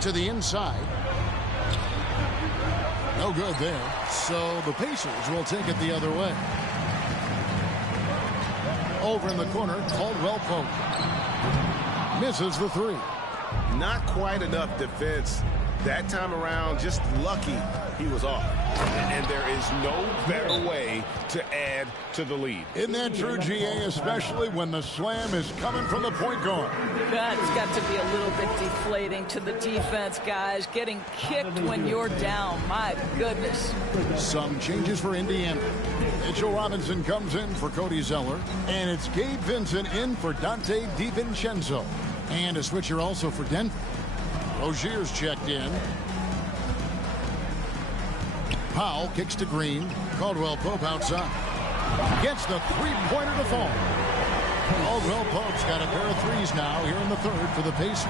To the inside. No good there. So the Pacers will take it the other way. Over in the corner, Caldwell Pope. Misses the three. Not quite enough defense that time around. Just lucky he was off. And there is no better way to add to the lead. Isn't that true, GA, especially when the slam is coming from the point guard? That's got to be a little bit deflating to the defense, guys. Getting kicked when you're down. My goodness. Some changes for Indiana. Mitchell Robinson comes in for Cody Zeller. And it's Gabe Vincent in for Dante DiVincenzo. And a switcher also for Denver. Rozier's checked in. Powell kicks to Green. Caldwell Pope outside. Gets the three-pointer to fall. Caldwell Pope's got a pair of threes now here in the third for the Pacers.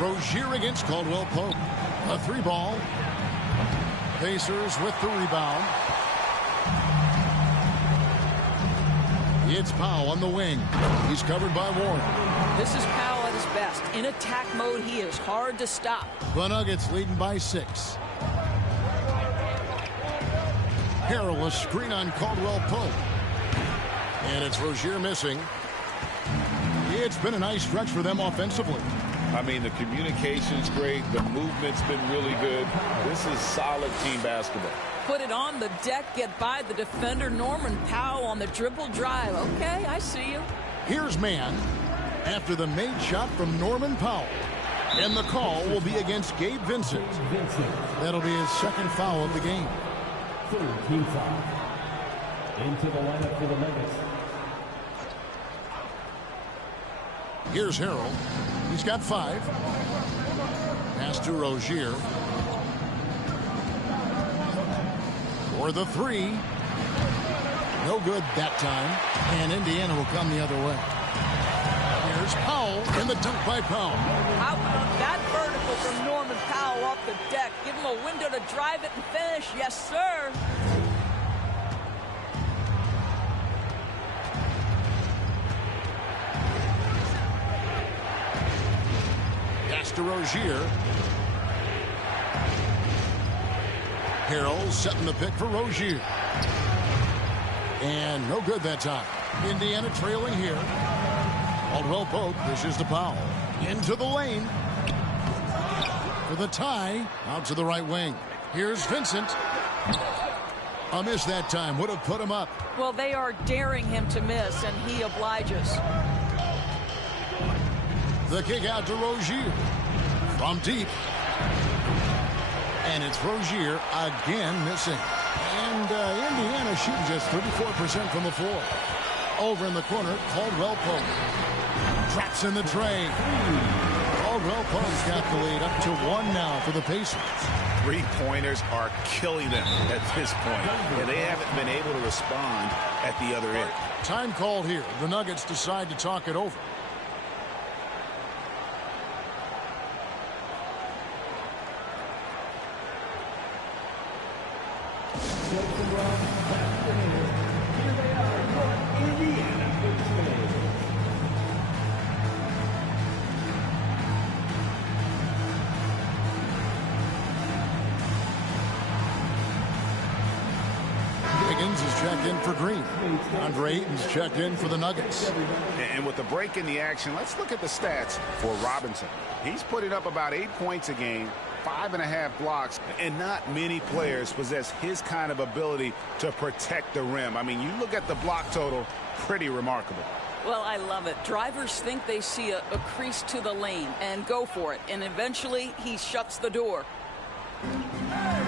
Rozier against Caldwell Pope. A three ball. Pacers with the rebound. It's Powell on the wing. He's covered by Warren. This is Powell at his best. In attack mode, he is hard to stop. The Nuggets leading by 6. Harrell, a screen on Caldwell Pope. And it's Rozier missing. It's been a nice stretch for them offensively. I mean, the communication's great. The movement's been really good. This is solid team basketball. Put it on the deck, get by the defender. Norman Powell on the dribble drive. Okay, I see you. Here's man after the made shot from Norman Powell. And the call will be against Gabe Vincent. That'll be his second foul of the game. Third team foul. Into the lineup for the Nuggets. Here's Harrell. He's got 5. Pass to Rozier. For the three. No good that time. And Indiana will come the other way. Here's Powell in the dunk by Powell. How about that vertical from Norman Powell off the deck? Give him a window to drive it and finish. Yes, sir. Pass to Rozier. Harrell setting the pick for Rozier. And no good that time. Indiana trailing here. Caldwell Pope dishes to Powell. Into the lane. For the tie. Out to the right wing. Here's Vincent. A miss that time. Would have put him up. Well, they are daring him to miss, and he obliges. The kick out to Rozier. From deep. And it's Rozier again missing. And Indiana shooting just 34% from the floor. Over in the corner, Caldwell Pope. Drops in the tray. Caldwell Pope's got the lead up to 1 now for the Pacers. Three-pointers are killing them at this point. And they haven't been able to respond at the other end. Time called here. The Nuggets decide to talk it over. Checked in for Green. Andre Ayton's checked in for the Nuggets. And with the break in the action, let's look at the stats for Robinson. He's putting up about 8 points a game, 5.5 blocks, and not many players possess his kind of ability to protect the rim. I mean, you look at the block total, pretty remarkable. Well, I love it. Drivers think they see a crease to the lane and go for it, and eventually he shuts the door.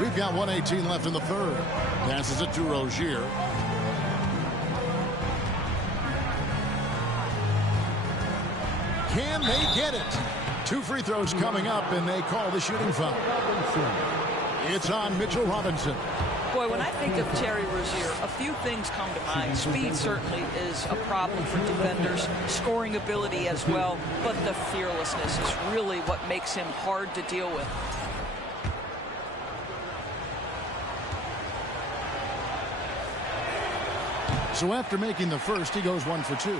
We've got 1:18 left in the third. Passes it to Rozier. Can they get it? 2 free throws coming up, and they call the shooting foul. It's on Mitchell Robinson. Boy, when I think of Terry Rozier, a few things come to mind. Speed certainly is a problem for defenders, scoring ability as well, but the fearlessness is really what makes him hard to deal with. So after making the first, he goes 1 for 2.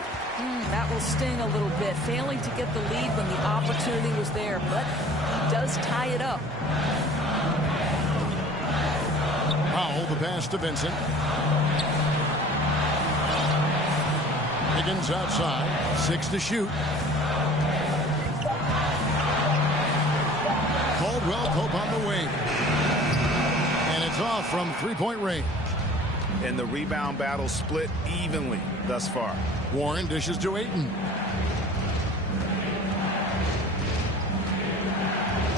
That will sting a little bit, failing to get the lead when the opportunity was there, but he does tie it up. Powell, the pass to Vincent. Wiggins outside. 6 to shoot. Caldwell Pope on the wing. And it's off from three-point range. And the rebound battle split evenly thus far. Warren dishes to Ayton.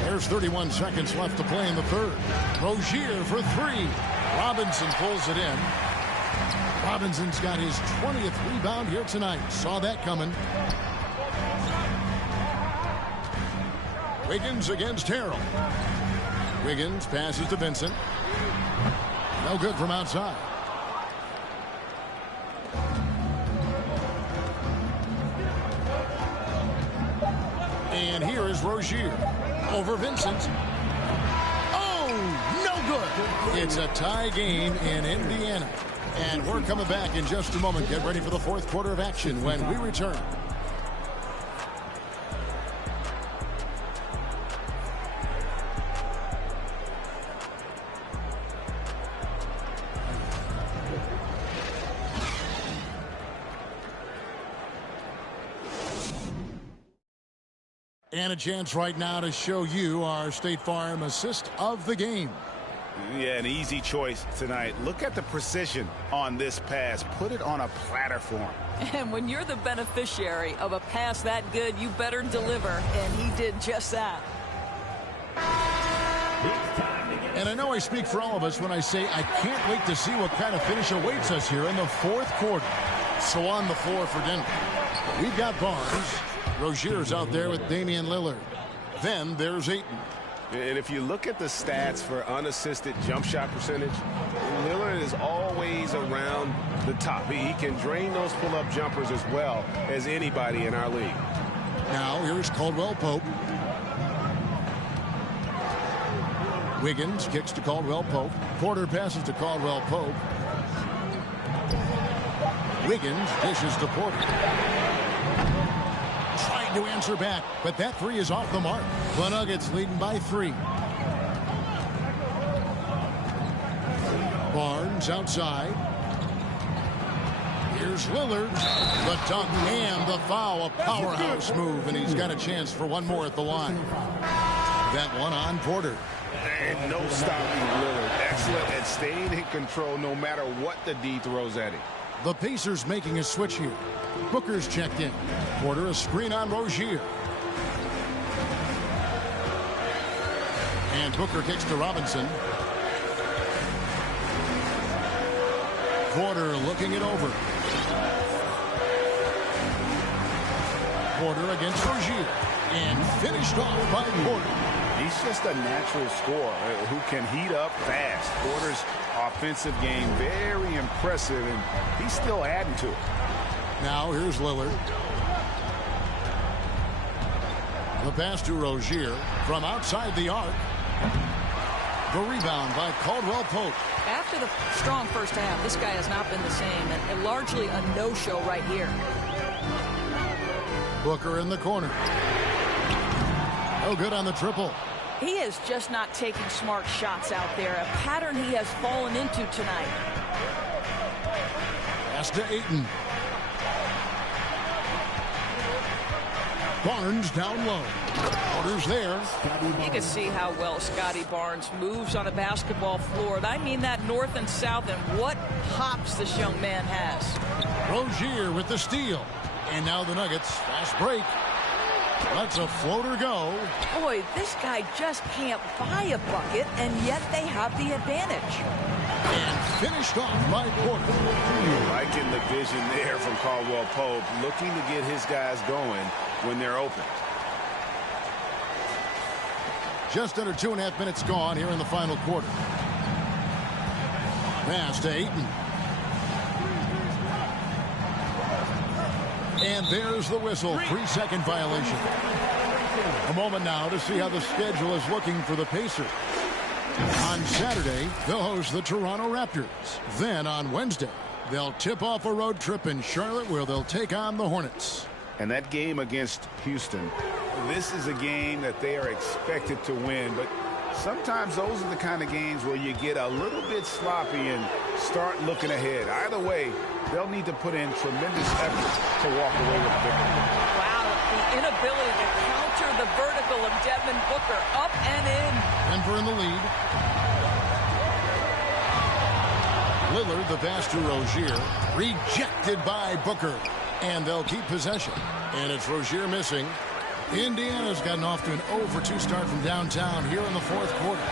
There's 31 seconds left to play in the third. Rozier for three. Robinson pulls it in. Robinson's got his 20th rebound here tonight. Saw that coming. Wiggins against Harrell. Wiggins passes to Vincent. No good from outside. And here is Rozier over Vincent. Oh, no good. It's a tie game in Indiana. And we're coming back in just a moment. Get ready for the fourth quarter of action when we return. And a chance right now to show you our State Farm assist of the game. Yeah, an easy choice tonight. Look at the precision on this pass. Put it on a platter for him. And when you're the beneficiary of a pass that good, you better deliver. And he did just that. And I know I speak for all of us when I say I can't wait to see what kind of finish awaits us here in the fourth quarter. So on the floor for Denver, we've got Barnes. Rozier's out there with Damian Lillard. Then there's Ayton. And if you look at the stats for unassisted jump shot percentage, Lillard is always around the top. He can drain those pull-up jumpers as well as anybody in our league. Now here's Caldwell Pope. Wiggins kicks to Caldwell Pope. Porter passes to Caldwell Pope. Wiggins dishes to Porter. Trying to answer back, but that three is off the mark. The Nuggets leading by 3. Barnes outside. Here's Lillard. The dunk and the foul. A powerhouse move, and he's got a chance for one more at the line. That one on Porter. And no stopping Lillard. Excellent at staying in control no matter what the D throws at him. The Pacers making a switch here. Booker's checked in. Porter a screen on Rozier. And Booker kicks to Robinson. Porter looking it over. Porter against Rozier. And finished off by Porter. He's just a natural scorer who can heat up fast. Porter's offensive game very impressive, and he's still adding to it. Now here's Lillard. The pass to Rozier from outside the arc. The rebound by Caldwell Pope. After the strong first half, this guy has not been the same, and largely a no-show right here. Booker in the corner. No good on the triple. He is just not taking smart shots out there, a pattern he has fallen into tonight. Pass to Ayton. Barnes down low. Porter's there. You can see how well Scotty Barnes moves on a basketball floor. And I mean that north and south, and what hops this young man has. Rozier with the steal. And now the Nuggets. Fast break. Lets a floater go. Boy, this guy just can't buy a bucket, and yet they have the advantage. And finished off by Porter. Liking the vision there from Caldwell Pope, looking to get his guys going when they're open. Just under 2.5 minutes gone here in the final quarter. Pass to Ayton. And there's the whistle. 3-second violation. A moment now to see how the schedule is looking for the Pacers. On Saturday, they'll host the Toronto Raptors. Then on Wednesday, they'll tip off a road trip in Charlotte where they'll take on the Hornets. And that game against Houston, this is a game that they are expected to win, but Sometimes those are the kind of games where you get a little bit sloppy and start looking ahead. Either way, they'll need to put in tremendous effort to walk away with the victory. Wow, the inability to counter the vertical of Devin Booker. Up and in. Denver in the lead. Lillard, the pass to Rozier. Rejected by Booker. And they'll keep possession. And it's Rozier missing. Indiana's gotten off to an 0-for-2 start from downtown here in the fourth quarter.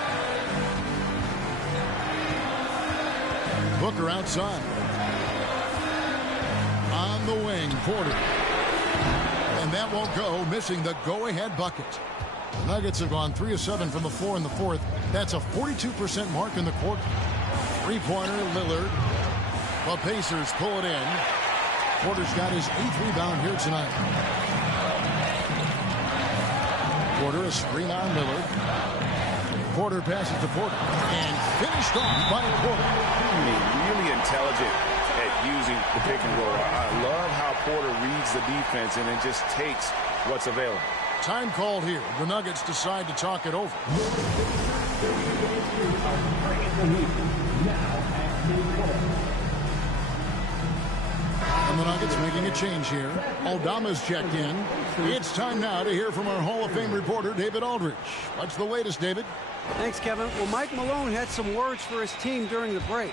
Booker outside. On the wing, Porter. And that won't go, missing the go-ahead bucket. The Nuggets have gone 3 of 7 from the floor in the fourth. That's a 42% mark in the quarter. Three-pointer, Lillard. The Pacers pull it in. Porter's got his 8th rebound here tonight. Porter, a screen on Lillard. Porter passes to Porter. And finished off by Porter. Really intelligent at using the pick and roll. I love how Porter reads the defense and then just takes what's available. Time called here. The Nuggets decide to talk it over. And the Nuggets making a change here. Aldama's checked in. It's time now to hear from our Hall of Fame reporter, David Aldridge. What's the latest, David? Thanks, Kevin. Well, Mike Malone had some words for his team during the break.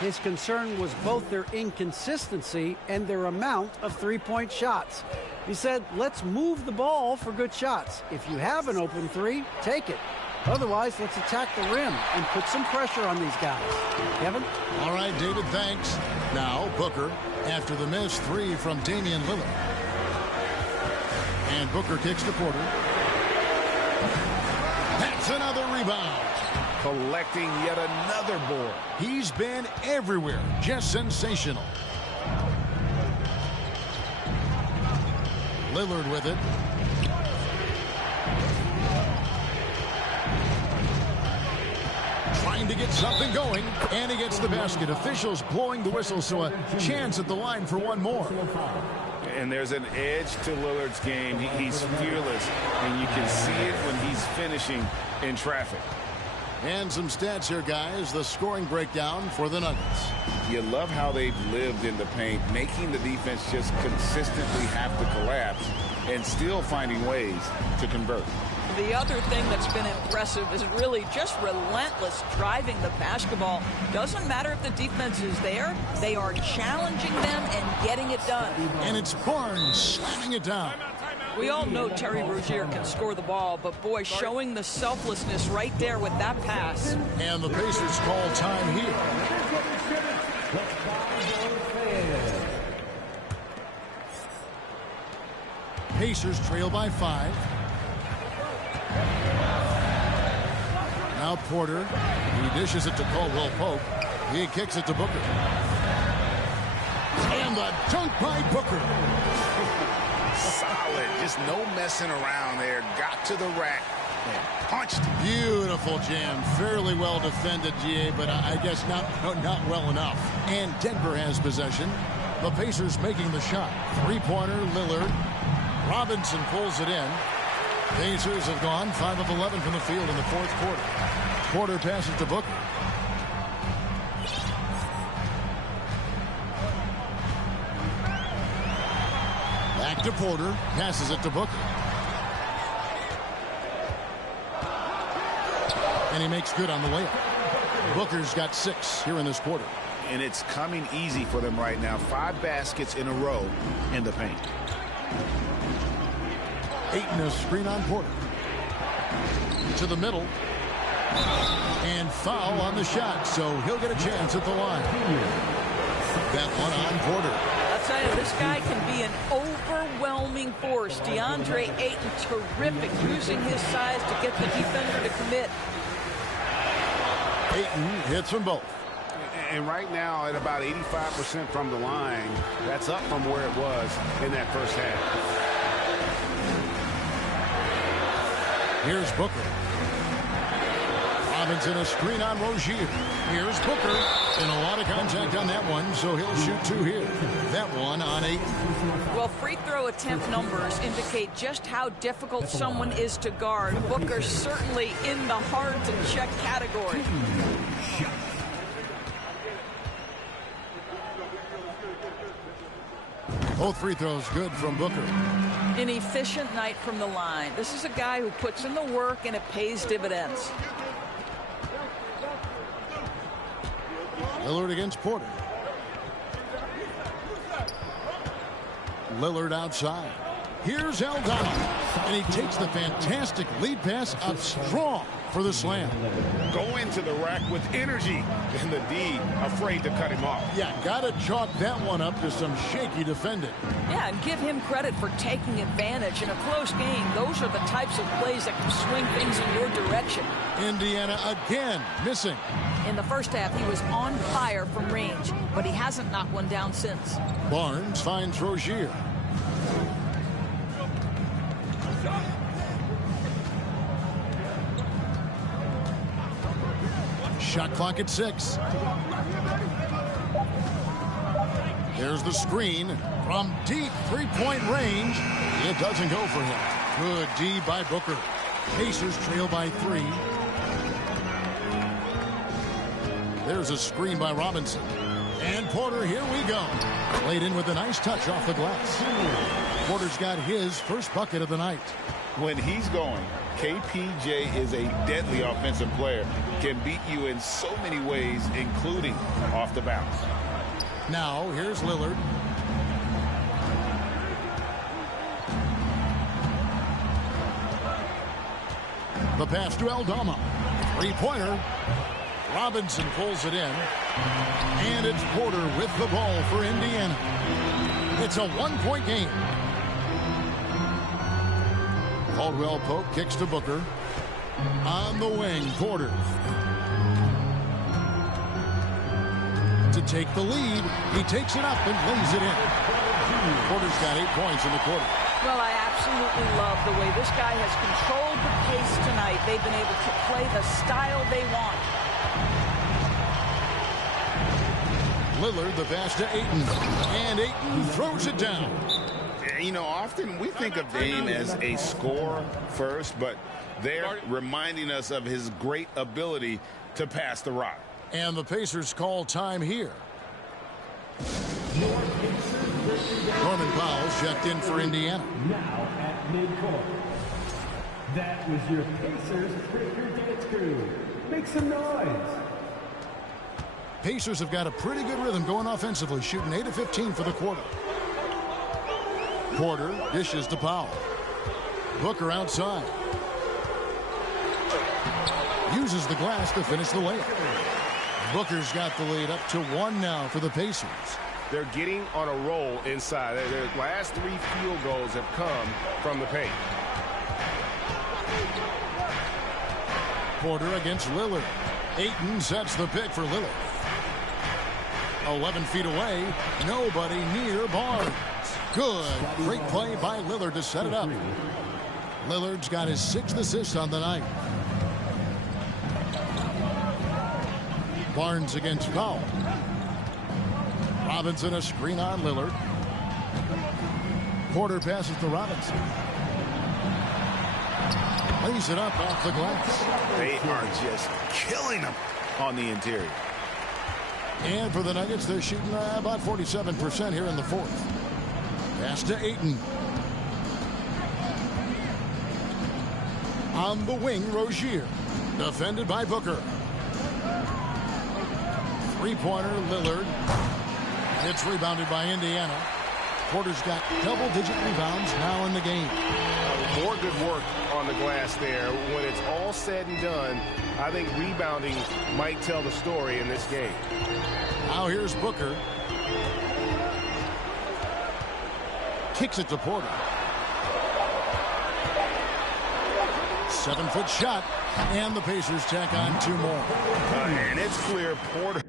His concern was both their inconsistency and their amount of three-point shots. He said, let's move the ball for good shots. If you have an open three, take it. Otherwise, let's attack the rim and put some pressure on these guys. Kevin? All right, David, thanks. Now, Booker, after the missed three from Damian Lillard. And Booker kicks to Porter. That's another rebound. Collecting yet another board. He's been everywhere. Just sensational. Lillard with it. Trying to get something going, and he gets the basket. Officials blowing the whistle, so a chance at the line for one more. And there's an edge to Lillard's game. He's fearless, and you can see it when he's finishing in traffic. And some stats here, guys. The scoring breakdown for the Nuggets. You love how they've lived in the paint, making the defense just consistently have to collapse and still finding ways to convert. The other thing that's been impressive is really just relentless driving the basketball. Doesn't matter if the defense is there. They are challenging them and getting it done. And it's Barnes slamming it down. We all know Terry Rozier can score the ball, but boy, showing the selflessness right there with that pass. And the Pacers call time here. Pacers trail by 5. Now Porter, he dishes it to Caldwell Pope. He kicks it to Booker. And the dunk by Booker. Solid, just no messing around there. Got to the rack and punched. Beautiful jam, fairly well defended, GA, but I guess not well enough. And Denver has possession. The Pacers making the shot. Three-pointer, Lillard. Robinson pulls it in. Pacers have gone 5 of 11 from the field in the fourth quarter. Porter passes to Booker. Back to Porter. Passes it to Booker. And he makes good on the layup. Booker's got 6 here in this quarter. And it's coming easy for them right now. 5 baskets in a row in the paint. Ayton, a screen on Porter. To the middle. And foul on the shot, so he'll get a chance at the line. That one on Porter. I'll tell you, this guy can be an overwhelming force. DeAndre Ayton, terrific, using his size to get the defender to commit. Ayton hits them both. And right now, at about 85% from the line, that's up from where it was in that first half. Here's Booker. Robinson, a screen on Rozier. Here's Booker. And a lot of contact on that one, so he'll shoot 2 here. That one on 8. Well, free throw attempt numbers indicate just how difficult someone is to guard. Booker's certainly in the hard-to-check category. Both free throws good from Booker. An efficient night from the line. This is a guy who puts in the work, and it pays dividends. Lillard against Porter. Lillard outside. Here's Aldama. And he takes the fantastic lead pass up strong for the slam. Go into the rack with energy. And the D afraid to cut him off. Yeah, got to chalk that one up to some shaky defending. Yeah, and give him credit for taking advantage. In a close game, those are the types of plays that can swing things in your direction. Indiana again missing. In the first half, he was on fire from range, but he hasn't knocked one down since. Barnes finds Rozier. Shot clock at 6. There's the screen from deep three-point range. It doesn't go for him. Good D by Booker. Pacers trail by 3. There's a screen by Robinson. And Porter, here we go. Laid in with a nice touch off the glass. Porter's got his first bucket of the night. When he's going, KPJ is a deadly offensive player. Can beat you in so many ways, including off the bounce. Now, here's Lillard. The pass to Aldama. Three-pointer. Robinson pulls it in. And it's Porter with the ball for Indiana. It's a one-point game. Caldwell Pope kicks to Booker. On the wing, Porter. To take the lead, he takes it up and lays it in. Porter's got 8 points in the quarter. Well, I absolutely love the way this guy has controlled the pace tonight. They've been able to play the style they want. Lillard, the pass to Ayton. And Ayton throws it down. You know, often we think of Dame as a scorer first, but they're reminding us of his great ability to pass the rock. And the Pacers call time here. Norman Powell checked in for Indiana. Now at midcourt. That was your Pacers Breaker Dance Crew. Make some noise. Pacers have got a pretty good rhythm going offensively, shooting 8 of 15 for the quarter. Porter dishes to Powell. Booker outside. Uses the glass to finish the layup. Booker's got the lead up to 1 now for the Pacers. They're getting on a roll inside. Their last 3 field goals have come from the paint. Porter against Lillard. Ayton sets the pick for Lillard. 11 feet away. Nobody near Barnes. Good. Great play by Lillard to set it up. Lillard's got his 6th assist on the night. Barnes against Powell. Robinson a screen on Lillard. Porter passes to Robinson. Lays it up off the glass. They are just killing them on the interior. And for the Nuggets, they're shooting about 47% here in the 4th. Pass to Ayton. On the wing, Rozier. Defended by Booker. Three-pointer, Lillard. It's rebounded by Indiana. Porter's got double-digit rebounds now in the game. More good work on the glass there. When it's all said and done, I think rebounding might tell the story in this game. Now here's Booker. Kicks it to Porter. 7-foot shot. And the Pacers tack on 2 more. And it's clear Porter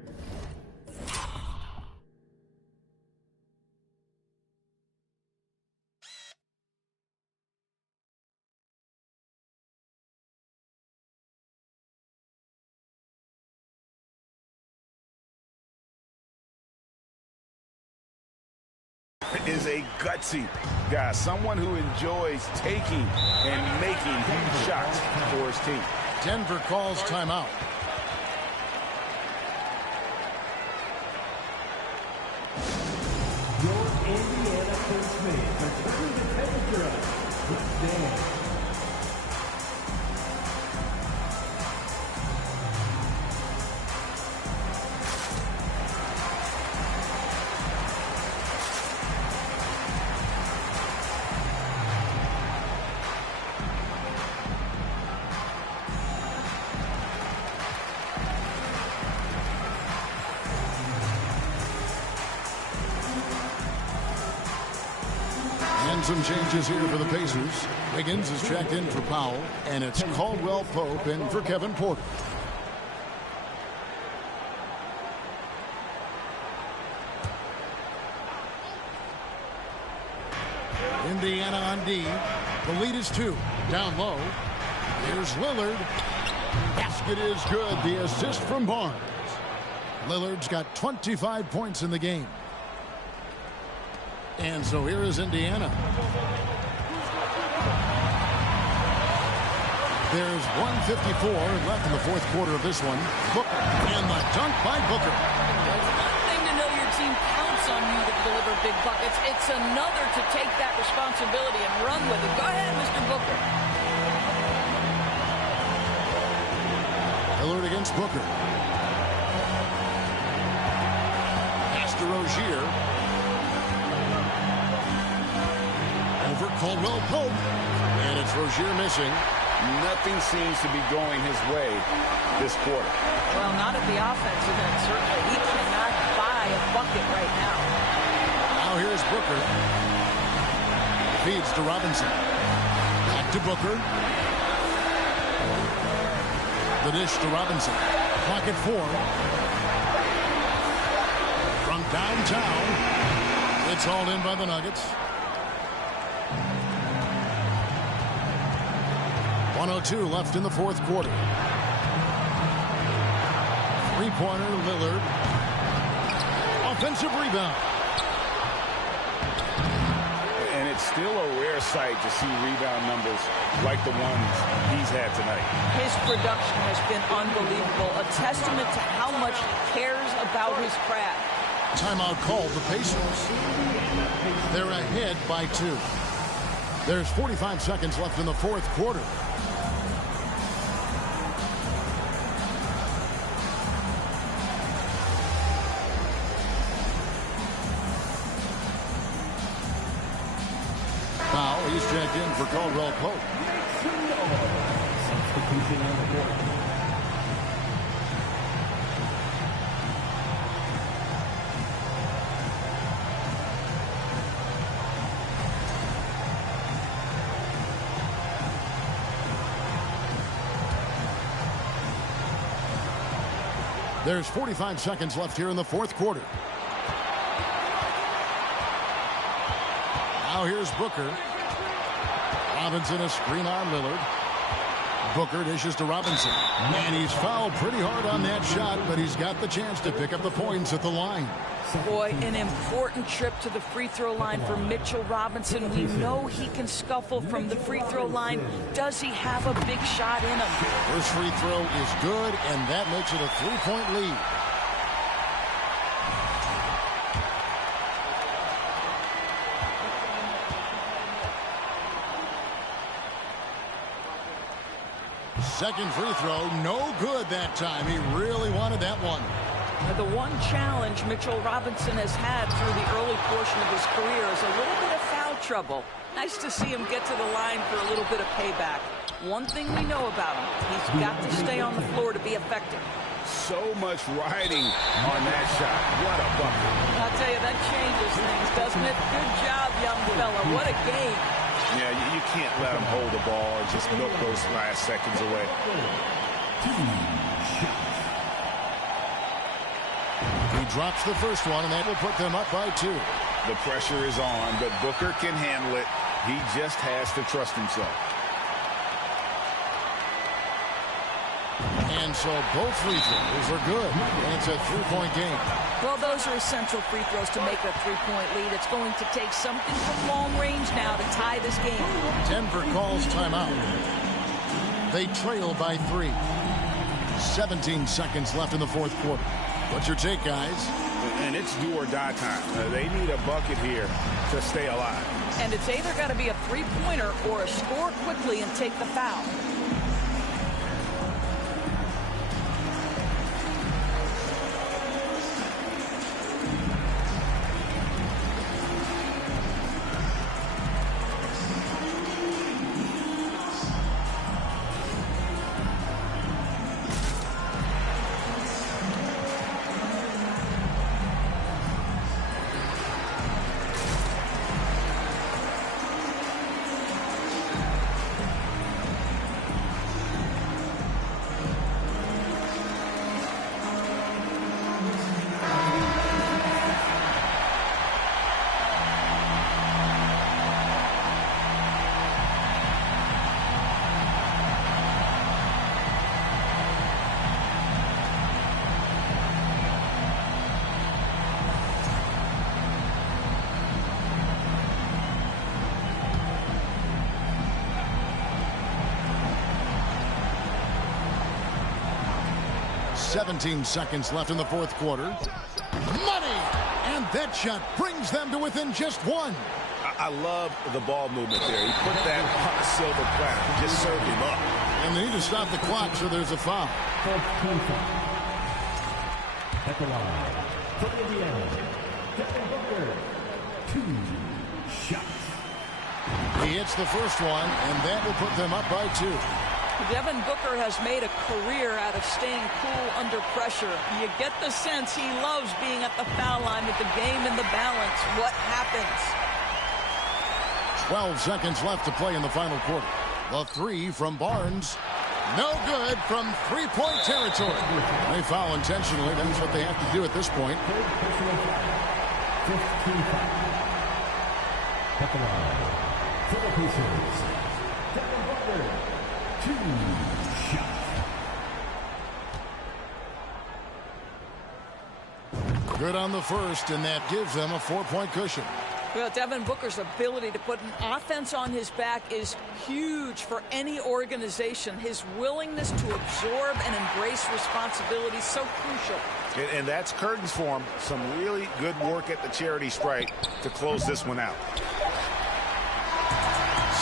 is a gutsy guy, someone who enjoys taking and making huge shots for his team. Denver calls timeout. Your Indiana Pacers are turning the temperature up with Dan. Some changes here for the Pacers. Wiggins is checked in for Powell, and it's Caldwell Pope in for Kevin Porter. Indiana on D. The lead is 2. Down low. Here's Lillard. Basket is good. The assist from Barnes. Lillard's got 25 points in the game. And so here is Indiana. There's 1:54 left in the fourth quarter of this one. Booker, and the dunk by Booker. It's one thing to know your team counts on you to deliver big buckets. It's another to take that responsibility and run with it. Go ahead, Mr. Booker. Lillard against Booker. Pass to Rozier. Over Caldwell Pope. And it's Rozier missing. Nothing seems to be going his way this quarter. Well, not at the offensive end, certainly. He cannot buy a bucket right now. Now here's Booker. Feeds to Robinson. Back to Booker. The dish to Robinson. Clock at 4. From downtown. It's hauled in by the Nuggets. 1:02 left in the fourth quarter. Three-pointer, Lillard. Offensive rebound. And it's still a rare sight to see rebound numbers like the ones he's had tonight. His production has been unbelievable, a testament to how much he cares about his craft. Timeout called the Pacers. They're ahead by 2. There's 45 seconds left in the fourth quarter. Foul, he's checked in for Caldwell Pope. Substitution on the board. There's 45 seconds left here in the fourth quarter. Now here's Booker. Robinson a screen on Lillard. Booker dishes to Robinson. And he's fouled pretty hard on that shot, but he's got the chance to pick up the points at the line. Boy, an important trip to the free throw line for Mitchell Robinson. We know he can scuffle from the free throw line. Does he have a big shot in him? First free throw is good, and that makes it a 3-point lead. Second free throw, no good that time. He really wanted that one. The one challenge Mitchell Robinson has had through the early portion of his career is a little bit of foul trouble. Nice to see him get to the line for a little bit of payback. One thing we know about him, he's got to stay on the floor to be effective. So much riding on that shot. What a bucket. I'll tell you, that changes things, doesn't it? Good job, young fella. What a game. Yeah, you can't let him hold the ball and just milk those last seconds away. He drops the first one, and that will put them up by 2. The pressure is on, but Booker can handle it. He just has to trust himself. And So both free throws are good. And it's a three-point game. Well, those are essential free throws to make a three-point lead. It's going to take something from long range now to tie this game. Denver calls timeout. They trail by 3. 17 seconds left in the fourth quarter. What's your take, guys? And it's do or die time. They need a bucket here to stay alive. And it's either got to be a three-pointer or a score quickly and take the foul. .17 seconds left in the fourth quarter. Money! And that shot brings them to within just one. I love the ball movement there. He put that on a silver platter. Just served him up. And they need to stop the clock, so there's a foul. At the line, from Indiana, Devin Booker, 2 shots. He hits the first one, and that will put them up by 2. Devin Booker has made a career out of staying cool under pressure. You get the sense he loves being at the foul line with the game in the balance. What happens? 12 seconds left to play in the final quarter. The three from Barnes. No good from three-point territory. They foul intentionally. That's what they have to do at this point. 15 at the line, for the PACERS, Devin Booker, 2 shots. Good on the first, and that gives them a 4-point cushion. Well, Devin Booker's ability to put an offense on his back is huge for any organization. His willingness to absorb and embrace responsibility is so crucial. And that's curtains for him. Some really good work at the charity stripe to close this one out.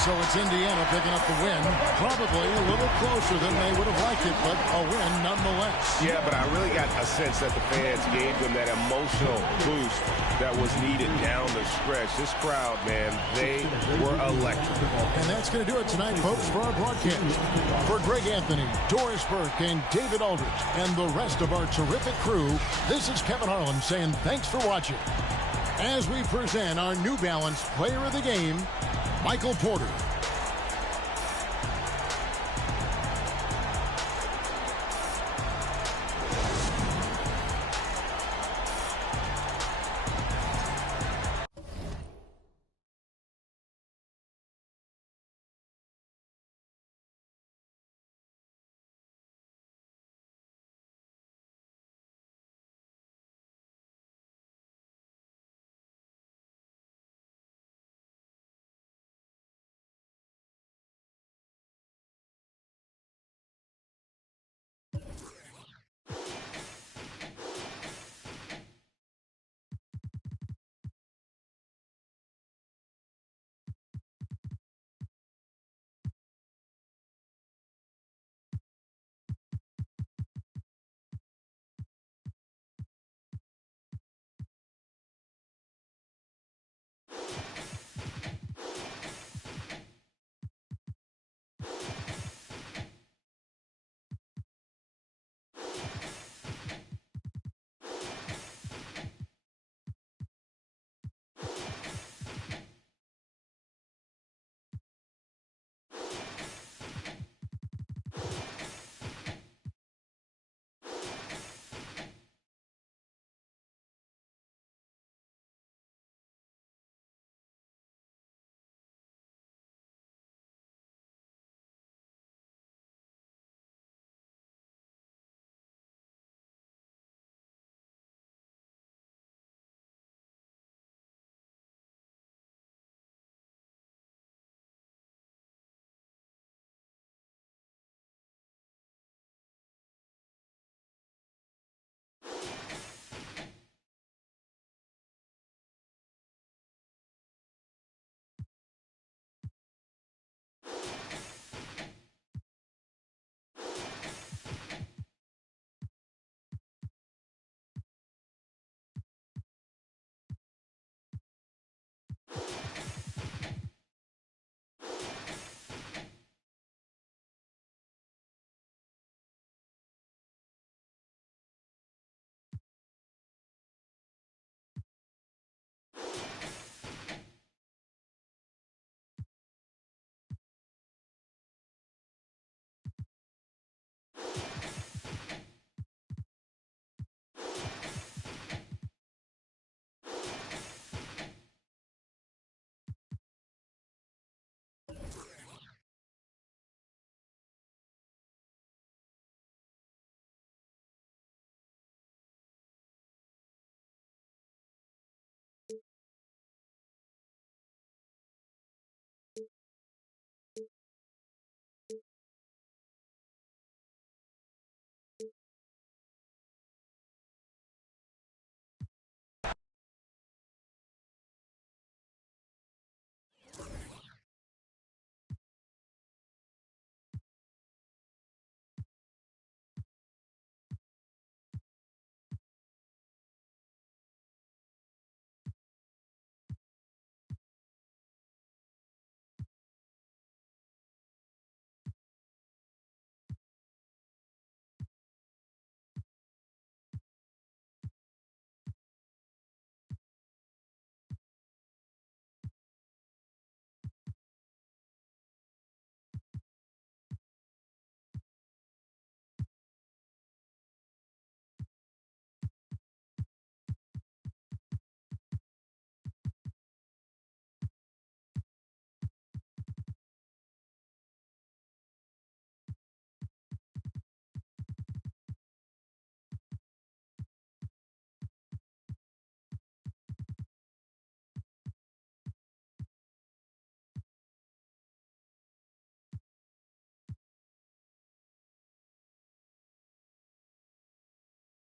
So it's Indiana picking up the win. Probably a little closer than they would have liked it, but a win nonetheless. Yeah, but I really got a sense that the fans gave them that emotional boost that was needed down the stretch. This crowd, man, they were electric. And that's going to do it tonight, folks, for our broadcast. For Greg Anthony, Doris Burke, and David Aldridge, and the rest of our terrific crew, this is Kevin Harlan saying thanks for watching. As we present our New Balance Player of the Game, Michael Porter